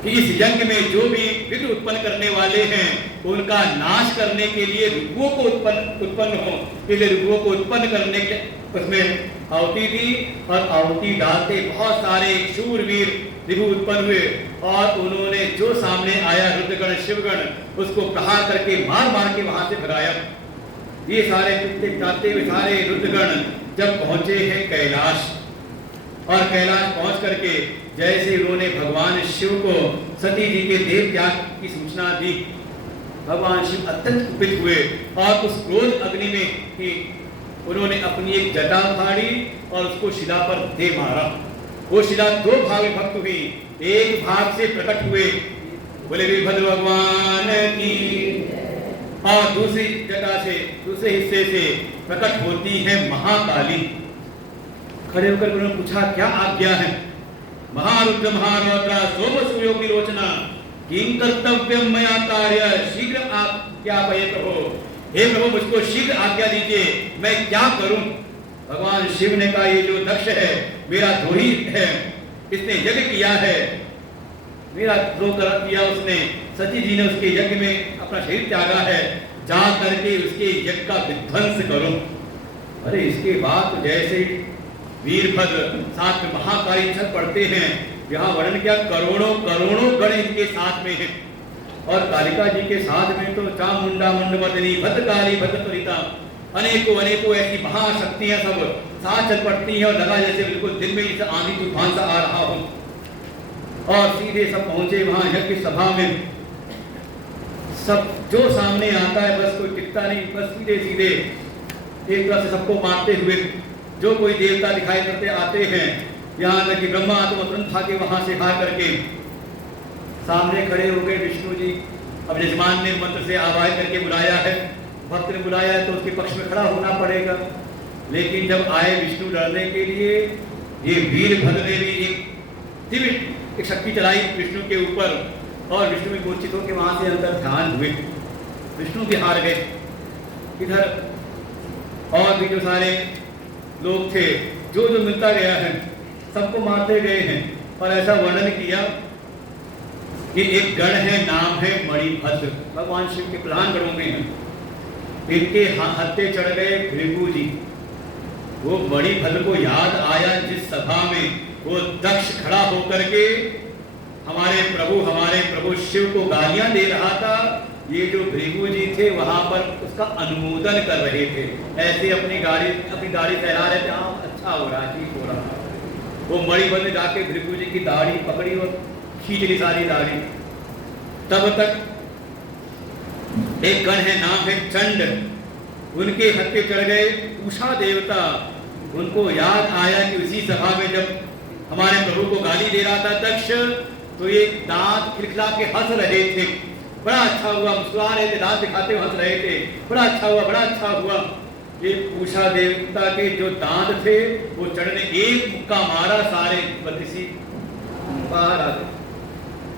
कि इस यज्ञ में जो भी विघ्न उत्पन्न करने वाले हैं उनका नाश करने के लिए ऋगुओं को उत्पन्न हो, इसलिए ऋगुओं को उत्पन्न करने के उसमें आहुति दी और आहुति डालते बहुत सारे शूरवीर ऋगु उत्पन्न हुए और उन्होंने जो सामने आया रुद्रगण शिवगण उसको प्रहार करके मार मार के वहां से भगाया। ये सारे पिते हुए सारे रुद्रगण जब पहुंचे हैं कैलाश और कैलाश पहुंच करके जैसे उन्होंने भगवान शिव को सती जी के देह त्याग की सूचना दी, भगवान शिव अत्यंत कुपित हुए और उस क्रोध अग्नि में ही उन्होंने अपनी एक जटा फाड़ी और उसको शिला पर दे मारा। वो शिला दो भाग विभक्त हुई, एक भाग से प्रकट हुए बोले वीरभद्र भगवान की और दूसरी जटा से दूसरे हिस्से से प्रकट होती है महाकाली। खड़े होकर उन्होंने पूछा क्या आज्ञा है? महारुद्र महारौद्रा सोम सूर्यो की लोचना किं कर्तव्यम मया कार्य शीघ्र आज्ञापये प्रभो। हे प्रभु मुझको शीघ्र आज्ञा दीजिए, मैं क्या करूं? भगवान शिव ने कहा ये जो दक्ष है मेरा द्रोही है, इसने यज्ञ किया है, मेरा द्रोह कर किया उसने, सती जी ने उसके यज्ञ में अपना शरीर त्यागा है, जा करके उसके यज्ञ का विध्वंस करो। अरे इसके बाद तो जैसे वीरभद्र साथ में महाकाली छल पड़ते हैं, यहाँ वर्णन क्या करोड़ों करोड़ों गण इनके साथ में हैं और कालिका जी के साथ में तो चामुंडा मुंडमर्दिनी भद्रकाली भद्रत्वरिता अनेकों अनेकों ऐसी महाशक्तियां सब साथ चल पड़ती हैं और लगा जैसे बिल्कुल दिन में जैसे आंधी तूफान सा आ रहा हो। और सीधे सब पहुंचे वहां यज्ञ सभा में, सब जो सामने आता है बस कोई टिकता नहीं, बस सीधे सीधे एक तरह से सबको मारते हुए जो कोई देवता दिखाई करते आते हैं, यहाँ तक कि ब्रह्मा तो तुरंत भागे वहां से भाग करके सामने खड़े हो गए विष्णु जी। अब यजमान ने मंत्र से आवाज करके बुलाया है, भक्त ने बुलाया है तो उसके पक्ष में खड़ा होना पड़ेगा। लेकिन जब आए विष्णु लड़ने के लिए, ये वीरभद्र ने भी एक दिव्य एक शक्ति चलाई विष्णु के ऊपर और विष्णु भी मूर्छित होकर वहां से अंदर ध्यान हुए, विष्णु भी हार गए। इधर और भी जो सारे लोग थे जो जो मिलता गया है सबको मारते गए हैं और ऐसा वर्णन किया कि एक गण है, नाम है मणिभद्र, भगवान शिव के प्रधान गणों में है। इनके हत्थे चढ़ गए भृगु जी। वो मणिभद्र को याद आया जिस सभा में वो दक्ष खड़ा होकर के हमारे प्रभु शिव को गालियां दे रहा था, ये जो भृगु जी थे वहां पर उसका अनुमोदन कर रहे थे, ऐसे अपनी दाढ़ी फैला रहे थे, हाँ अच्छा हो रहा, ठीक हो रहा। वो मणिभद्र ने जाके भृगु जी की दाढ़ी पकड़ी और खींच ली सारी दाढ़ी। तब तक एक गण है, नाम है चंड, उनके हत्थे चढ़ गए उषा देवता। उनको याद आया कि उसी सभा में जब हमारे प्रभु को गाली दे रहा था दक्ष, तो ये दांत खिलखिला के हंस रहे थे, बड़ा अच्छा हुआ, मुस्कुरा रहे थे, दांत दिखाते हुए हंस रहे थे, बड़ा अच्छा हुआ, बड़ा अच्छा हुआ। ये उषा देवता के जो दांत थे वो चढ़ ने एक मुक्का मारा, सारे बत्तीसी बाहर आ गए।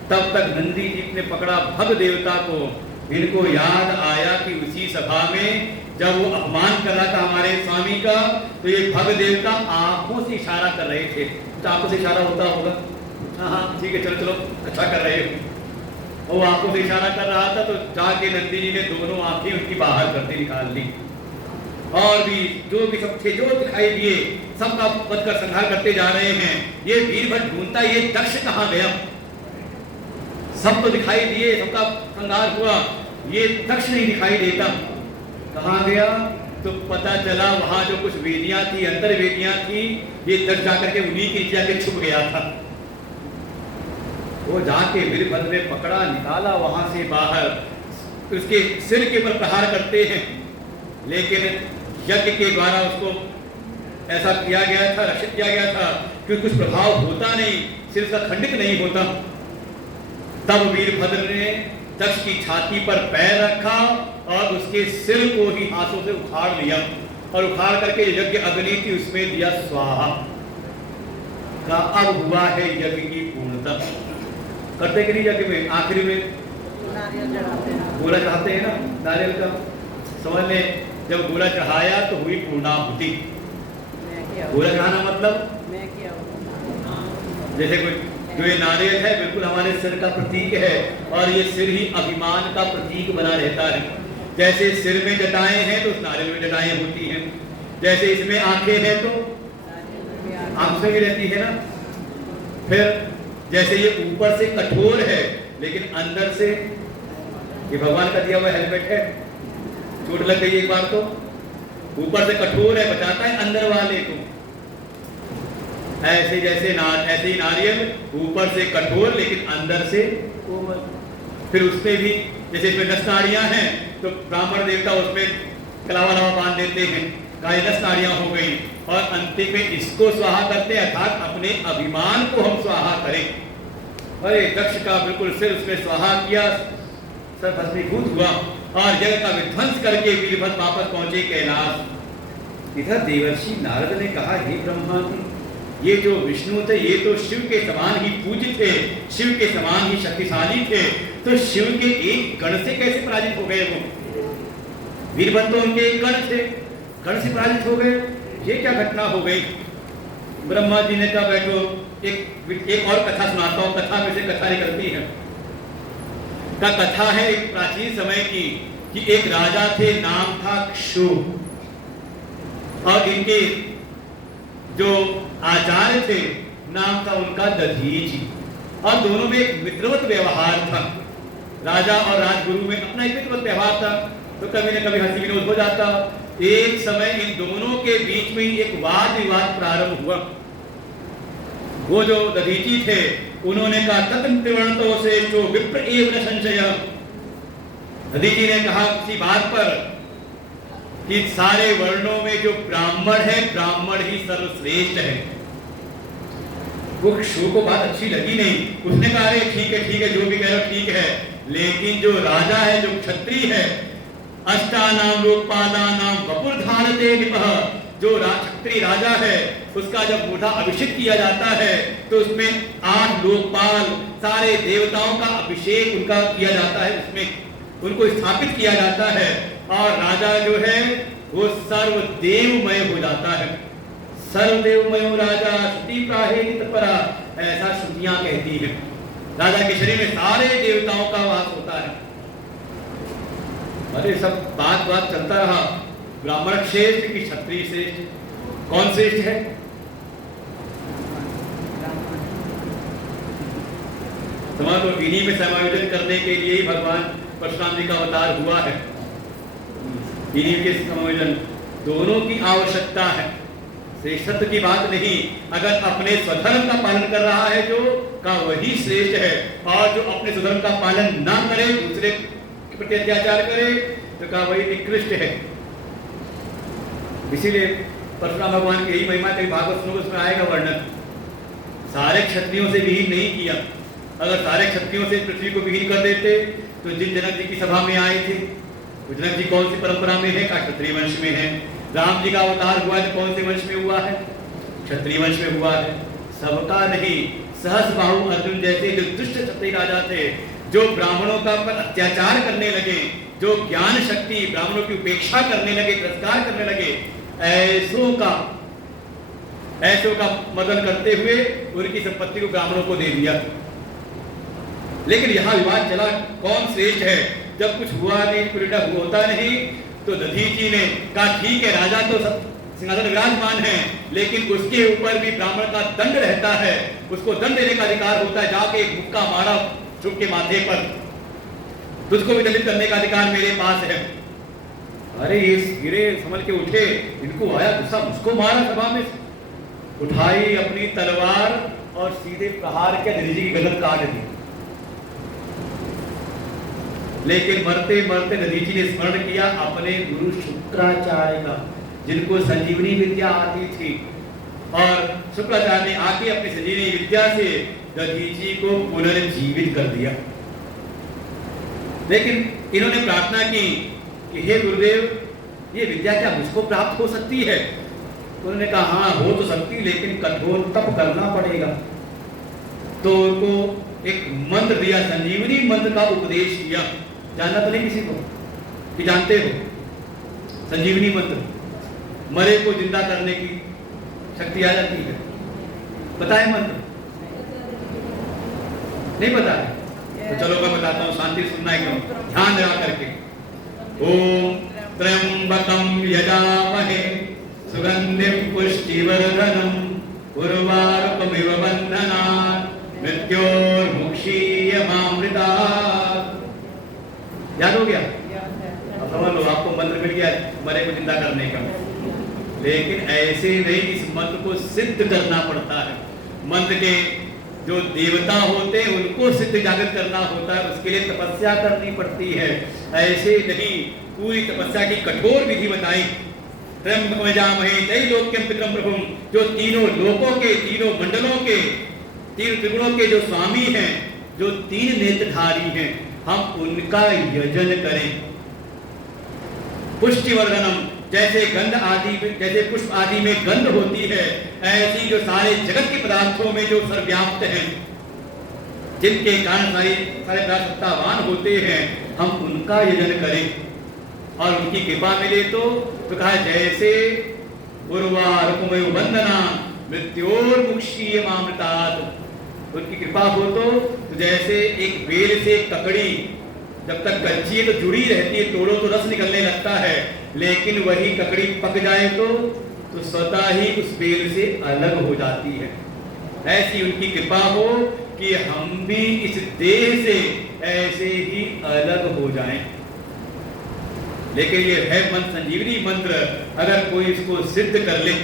तब तक नंदी जी ने पकड़ा भग देवता को। इनको याद आया कि उसी सभा में जब वो अपमान कर रहा था हमारे स्वामी का, तो ये भग देवता आंखों से इशारा कर रहे थे। तो आंखों से इशारा होता होगा, हाँ ठीक है चलो चलो अच्छा कर रहे हो। वो आंखों से इशारा कर रहा था तो जाके नंदी जी ने दोनों आंखें उनकी बाहर करके निकाल ली। और भी जो भी सब थे जो दिखाई दिए सबका वध कर संहार करते जा रहे हैं। ये वीरभद्र ढूंढता ये दक्ष कहाँ गया, सब तो दिखाई दिए, सबका संहार हुआ, ये दक्ष नहीं दिखाई देता, कहाँ गया? तो पता चला वहां जो कुछ वेदियां थी, अंतर वेदियां थी, ये दक्ष जाकर के उन्हीं के जाके छुप गया था। वो जाके वीरभद्र ने पकड़ा, निकाला वहां से बाहर, उसके सिर के ऊपर प्रहार करते हैं, लेकिन यज्ञ के द्वारा उसको ऐसा किया गया था, रक्षित किया गया था कि कुछ प्रभाव होता नहीं, सिर का खंडित नहीं होता। तब वीरभद्र ने दक्ष की छाती पर पैर रखा और उसके सिर को ही हाथों से उखाड़ लिया और उखाड़ करके यज्ञ अग्नि थी उसमें दिया स्वाहा का। अब हुआ है यज्ञ की पूर्णता। करते कि नहीं यज्ञ में आखिरी में गोला चढ़ाते हैं ना, नारियल का, समझ लें जब गोला चढ़ाया तो हुई पूर्णाहुति। गोला चढ़ाना मतलब जैसे कोई जो ये नारियल है बिल्कुल हमारे सिर का प्रतीक है, और ये सिर ही अभिमान का प्रतीक बना रहता है। जैसे सिर में जटाएं हैं तो उस नारियल में जटाएं होती हैं, जैसे इसमें आंखें हैं तो आंखें भी रहती है ना। फिर जैसे ये ऊपर से कठोर है लेकिन अंदर से ये भगवान का दिया हुआ हेलमेट है, चोट लग गई एक बार तो ऊपर से कठोर है, बचाता है अंदर वाले को। ऐसे जैसे ऐसे ही नारियल ऊपर से कठोर लेकिन अंदर से कोमल। फिर उसमें भी जैसे इसमें 10 नाड़ियां हैं तो ब्राह्मण देवता उसमें कलावा लावा बांध देते हैं, कहा 10 नाड़ियां हो गई, और अंतिम में इसको स्वाहा करते हैं, अर्थात अपने अभिमान को हम स्वाहा करें। अरे दक्ष का बिल्कुल सिर उसमें स्वाहा किया, सब भस्मीभूत हुआ और जगत का विध्वंस करके वीरभद्र वापस पहुंचे कैलाश। इधर देवर्षि नारद ने कहा, हे ब्रह्मा, ये जो विष्णु थे ये तो शिव के समान ही पूज्य थे, शिव के समान ही शक्तिशाली थे, तो शिव के एक गण से कैसे पराजित हो गए वो? वीरभद्र तो उनके एक गण थे, गण से पराजित हो गए, ये क्या घटना हो गई? ब्रह्मा जी ने कहा, बैठो एक और कथा सुनाता हूं, कथा में से कथा निकलती है। का कथा है एक प्राचीन समय की कि एक राजा थे, नाम था क्षुभ, और इनके जो आचार्य थे नाम था उनका दधीचि, और दोनों में एक मित्रवत व्यवहार था। राजा और राजगुरु में अपना एक मित्रवत व्यवहार था, तो कभी न कभी हंसी विनोद हो जाता। एक समय इन दोनों के बीच में एक वाद विवाद प्रारंभ हुआ। वो जो दधीचि थे उन्होंने कहा, ततन त्रिवर्णतो से जो विप्र एव न संशय। दधीचि ने कहा किसी बात पर कि सारे वर्णों में जो ब्राह्मण है, ब्राह्मण ही सर्वश्रेष्ठ है। वो क्षु को बात अच्छी लगी नहीं, उसने कहा, अरे ठीक है जो भी कह रहे हो ठीक है, लेकिन जो राजा है, जो क्षत्रिय है, अष्टानाम लोकपालानाम वपुर धारते निपः, जो क्षत्रिय राजा है उसका जब बूढ़ा अभिषेक किया जाता है तो उसमें 8 लोकपाल, सारे देवताओं का अभिषेक उनका किया जाता है, उसमें उनको स्थापित किया जाता है, और राजा जो है वो सर्वदेवमय हो जाता है। सर्वदेवमय राजा श्रुति प्राहेत परा, ऐसा श्रुतियां कहती हैं। राजा के शरीर में सारे देवताओं का वास होता है। अरे सब बात चलता रहा, ब्राह्मण श्रेष्ठ कि क्षत्रिय श्रेष्ठ, कौन श्रेष्ठ है? समाज को इन्हीं में समायोजन करने के लिए ही भगवान परशुराम जी का अवतार हुआ है। इन्हीं के समायोजन दोनों की आवश्यकता है, श्रेष्ठत्व की बात नहीं। अगर अपने स्वधर्म का पालन कर रहा है जो का वही श्रेष्ठ है, और जो अपने स्वधर्म का पालन ना करे, दूसरे के प्रति अत्याचार करे, तो का वही निकृष्ट है। इसीलिए परशुराम भगवान की यही महिमा कई भागवत में उसमें आएगा वर्णन। सारे क्षत्रियों से विहीन नहीं किया। अगर सारे क्षत्रियों से पृथ्वी को विहीन कर देते तो जिन जनक जी की सभा में आए थे, जनक जी कौन सी परंपरा में है? का क्षत्रिय वंश में है। राम जी का अवतार हुआ है कौन से वंश में हुआ है? क्षत्रिय वंश में हुआ है। सबका नहीं, सहस बाहु अर्जुन जैसे जो दुष्ट क्षत्रिय राजा थे, जो ब्राह्मणों का पर अत्याचार करने लगे, जो ज्ञान शक्ति ब्राह्मणों की उपेक्षा करने लगे, तिरस्कार करने लगे, ऐसों का मदन करते हुए उनकी संपत्ति को ब्राह्मणों को दे दिया। लेकिन यहां विवाद चला कौन श्रेष्ठ है। जब कुछ हुआ नहीं, परिणाम होता नहीं, तो दधीचि ने कहा ठीक है, राजा तो सिंहासन विराजमान है, लेकिन उसके ऊपर भी ब्राह्मण का दंड रहता है, उसको दंड देने का अधिकार होता है। जाके एक मुक्का मारा चुप के माथे पर, तुझको भी दंडित करने का अधिकार मेरे पास है। अरे ये गिरे संभल के उठे, इनको आया गुस्सा, मुझको मारा सभा में। उठाई अपनी तलवार और सीधे प्रहार के दधीचि की गर्दन काट दी। लेकिन मरते मरते दधीचि ने स्मरण किया अपने गुरु शुक्राचार्य का, जिनको संजीवनी विद्या आती थी, और शुक्राचार्य ने आके अपनी संजीवनी विद्या से दधीचि को पुनर्जीवित कर दिया। लेकिन इन्होंने प्रार्थना की कि हे गुरुदेव, ये विद्या क्या मुझको प्राप्त हो सकती है? उन्होंने कहा हाँ हो तो सकती, लेकिन कठोर तप करना पड़ेगा। तो उनको एक मंत्र दिया, संजीवनी मंत्र का उपदेश दिया। जानना तो नहीं किसी को कि जानते हो संजीवनी मंत्र? मरे को जिंदा करने की शक्ति आ जाती है। बताए मंत्र? नहीं पता है? तो चलो मैं बताता हूँ, शांति सुनना एकदम ध्यान लगा करके। ओम त्र्यंबकम यजामहे सुगंधिम पुष्टिवर्धनम उर्वारुकमिव बन्धनात् मृत्योर्मुक्षीयमामृतात्। याद हो गया? अब समझ लो, आपको मंत्र मिल गया मरे को जिंदा करने का। लेकिन ऐसे नहीं, इस मंत्र को सिद्ध करना पड़ता है। मंत्र के जो देवता होते हैं उनको सिद्ध जागृत करना होता है, उसके लिए तपस्या करनी पड़ती है। ऐसे नहीं, पूरी तपस्या की कठोर विधि बताई। त्र्यंबकम यजामहे त्रैलोक्यम पितरम प्रभुम, जो तीनों लोकों के, तीनों मंडलों के, तीन त्रिगुणों के जो स्वामी हैं, जो तीन नेत्रधारी हैं, हम उनका यजन करें। पुष्टिवर्धनम, जैसे गंध आदि में, जैसे पुष्प आदि में गंध होती है, ऐसी जो सारे जगत के पदार्थों में जो सर्वव्याप्त हैं, जिनके कारण सारे सत्तावान होते हैं, हम उनका यजन करें और उनकी कृपा मिले। तो कहा जैसे उर्वारुकमिव बन्धनात् मृत्योर्मुक्षीयमामृतात्, उनकी कृपा हो तो जैसे एक बेल से ककड़ी जब तक कच्ची है तो जुड़ी रहती है, तोड़ो तो रस निकलने लगता है, लेकिन वही ककड़ी पक जाए तो स्वतः ही उस बेल से अलग हो जाती है। ऐसी उनकी कृपा हो कि हम भी इस देह से ऐसे ही अलग हो जाएं। लेकिन ये है मंत्र, संजीवनी मंत्र, अगर कोई इसको सिद्ध कर ले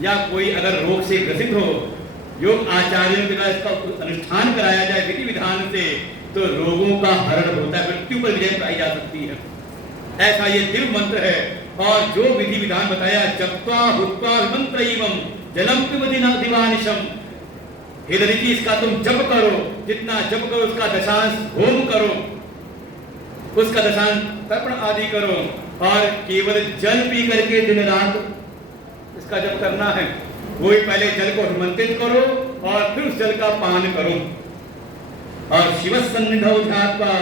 या कोई अगर रोग से ग्रसित हो, योग आचार्यों के द्वारा इसका अनुष्ठान कराया जाए विधि विधान से, तो रोगों का हरण होता है, मृत्यु पर विजय पाई जा सकती है। ऐसा ये दिव्य मंत्र है। और जो विधि विधान बताया, जप्त्वा हुत्वा मंत्रैवं जलम पिबति दिवानिशम, हे ललित इसका तुम जप करो, जितना जप करो उसका दशांश होम करो, उसका दशांश तर्पण आदि करो, और केवल जल पी करके दिन रात इसका जप करना है। वही पहले जल को मंत्रित करो और फिर उस जल का पान करो। और शिव सन्निधौ ध्यात्वा,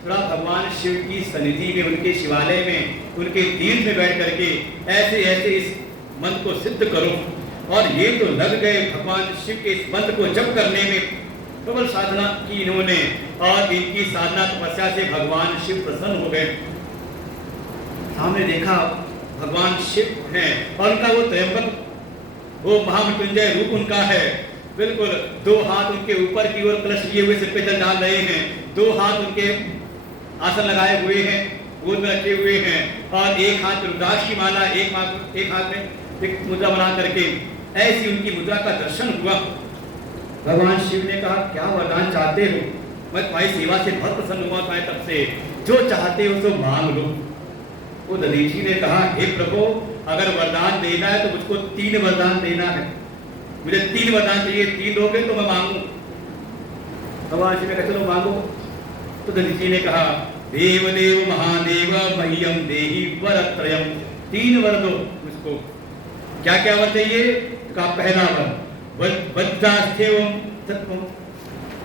थोड़ा भगवान शिव की सन्निधि में, उनके शिवालय में, उनके तीर्थ में बैठ करके ऐसे ऐसे इस मंत्र को सिद्ध करो। और ये तो लग गए भगवान शिव के इस मंत्र को जप करने में, प्रबल साधना की इन्होंने, और इनकी साधना तपस्या से भगवान शिव प्रसन्न हो गए। हमने देखा भगवान शिव हैं और उनका वो त्र्यंबक, वो महामृत्युंजय रूप उनका है। बिल्कुल दो हाथ उनके ऊपर की ओर कलश लिए हुए सिर पे जल डाल रहे हैं, दो हाथ उनके आसन लगाए हुए हैं, गोद में रखे हुए हैं, और एक हाथ रुद्राक्ष की माला, एक हाथ में एक मुद्रा बना करके ऐसी उनकी मुद्रा का दर्शन हुआ। भगवान शिव ने कहा क्या वरदान चाहते हो? मैं तुम्हारी सेवा से बहुत प्रसन्न हुआ था, तब से जो चाहते हो तो मांग लो। वो दधीची ने कहा हे प्रभु, अगर वरदान देना है तो मुझको 3 वरदान देना है, मुझे 3 वरदान चाहिए, 3 दोगे तो मैं मांगू। भगवान शिव ने कहा चलो मांगो। तो दधीची ने कहा देव देव महादेव मह्यम देहि वरत्रयम, 3 वर दो मुझको। क्या क्या वर चाहिए? का पहला वर वज्रास्थ्यम तत्वम,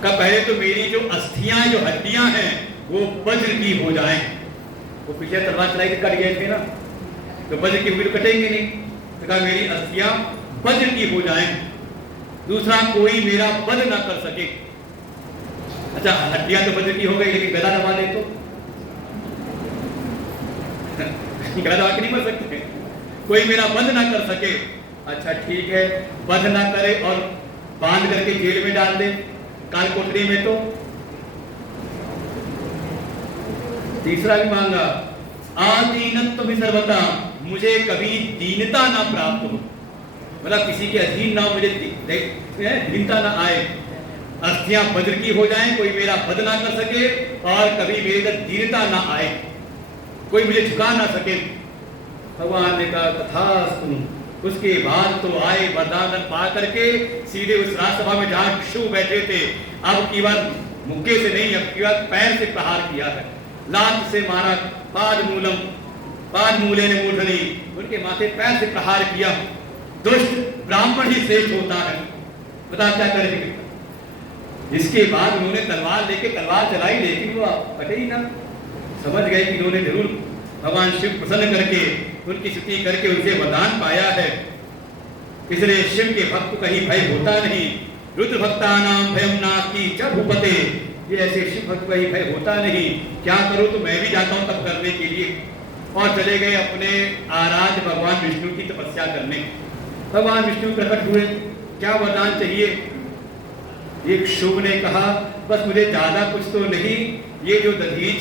का पहले तो मेरी जो अस्थियां, जो हड्डियां हैं वो वज्र की हो जाएं। वो पीछे तलवार चलाई के कट गए थे ना, तो वज्र की हुई तो कटेंगे नहीं, तो कहा मेरी अस्थियां वज्र की हो जाएं। दूसरा, कोई मेरा वध ना कर सके। अच्छा हड्डियां तो वज्र की हो गई, लेकिन गला दबा दे तो गला दबा के नहीं मर सकते। कोई मेरा वध ना कर सके। अच्छा ठीक है, वध ना करे और बांध करके जेल में डाल दे, काल कोठरी में। तो तीसरा भी मांगा आदीनत्व भी सर्वता, मुझे कभी दीनता ना प्राप्त हो, मतलब किसी के अधीन ना हो, मुझे दीनता ना आए। अस्थियां वज्र की हो जाएं, कोई मेरा वध ना कर सके, और कभी मेरे अंदर दीनता ना आए, कोई मुझे झुका ना सके। भगवान ने कहा तथास्तु। उसके बाद तो आए वरदान पा करके सीधे उस राजसभा में जहां भिक्षु बैठे थे, अब की बार मुक्के से नहीं, अब की बार पैर से प्रहार किया है, लात से मारा, पाद मूले ने मूर्धनि, उनके माथे पैर से प्रहार किया। दुष्ट ब्राह्मण ही श्रेष्ठ होता है, बता क्या करेंगे। इसके बाद उन्होंने तलवार लेके तलवार चलाई, लेकिन वो कटे ही ना। समझ गए कि इन्होंने जरूर भगवान शिव प्रसन्न करके उनकी स्तुति करके उनसे वरदान पाया है, इसलिए शिव के भक्त को कहीं भय होता नहीं। रुद्र भक्तानाम भयम नास्ति च भूपते, ये ऐसे शिव भक्त का ही भय होता नहीं, क्या करूं तो मैं भी जाता हूं तप करने के लिए। और चले गए अपने आराध्य भगवान विष्णु की तपस्या करने। भगवान विष्णु प्रकट हुए, क्या वरदान चाहिए? एक शुभ ने कहा बस मुझे ज्यादा कुछ तो नहीं, ये जो दधीच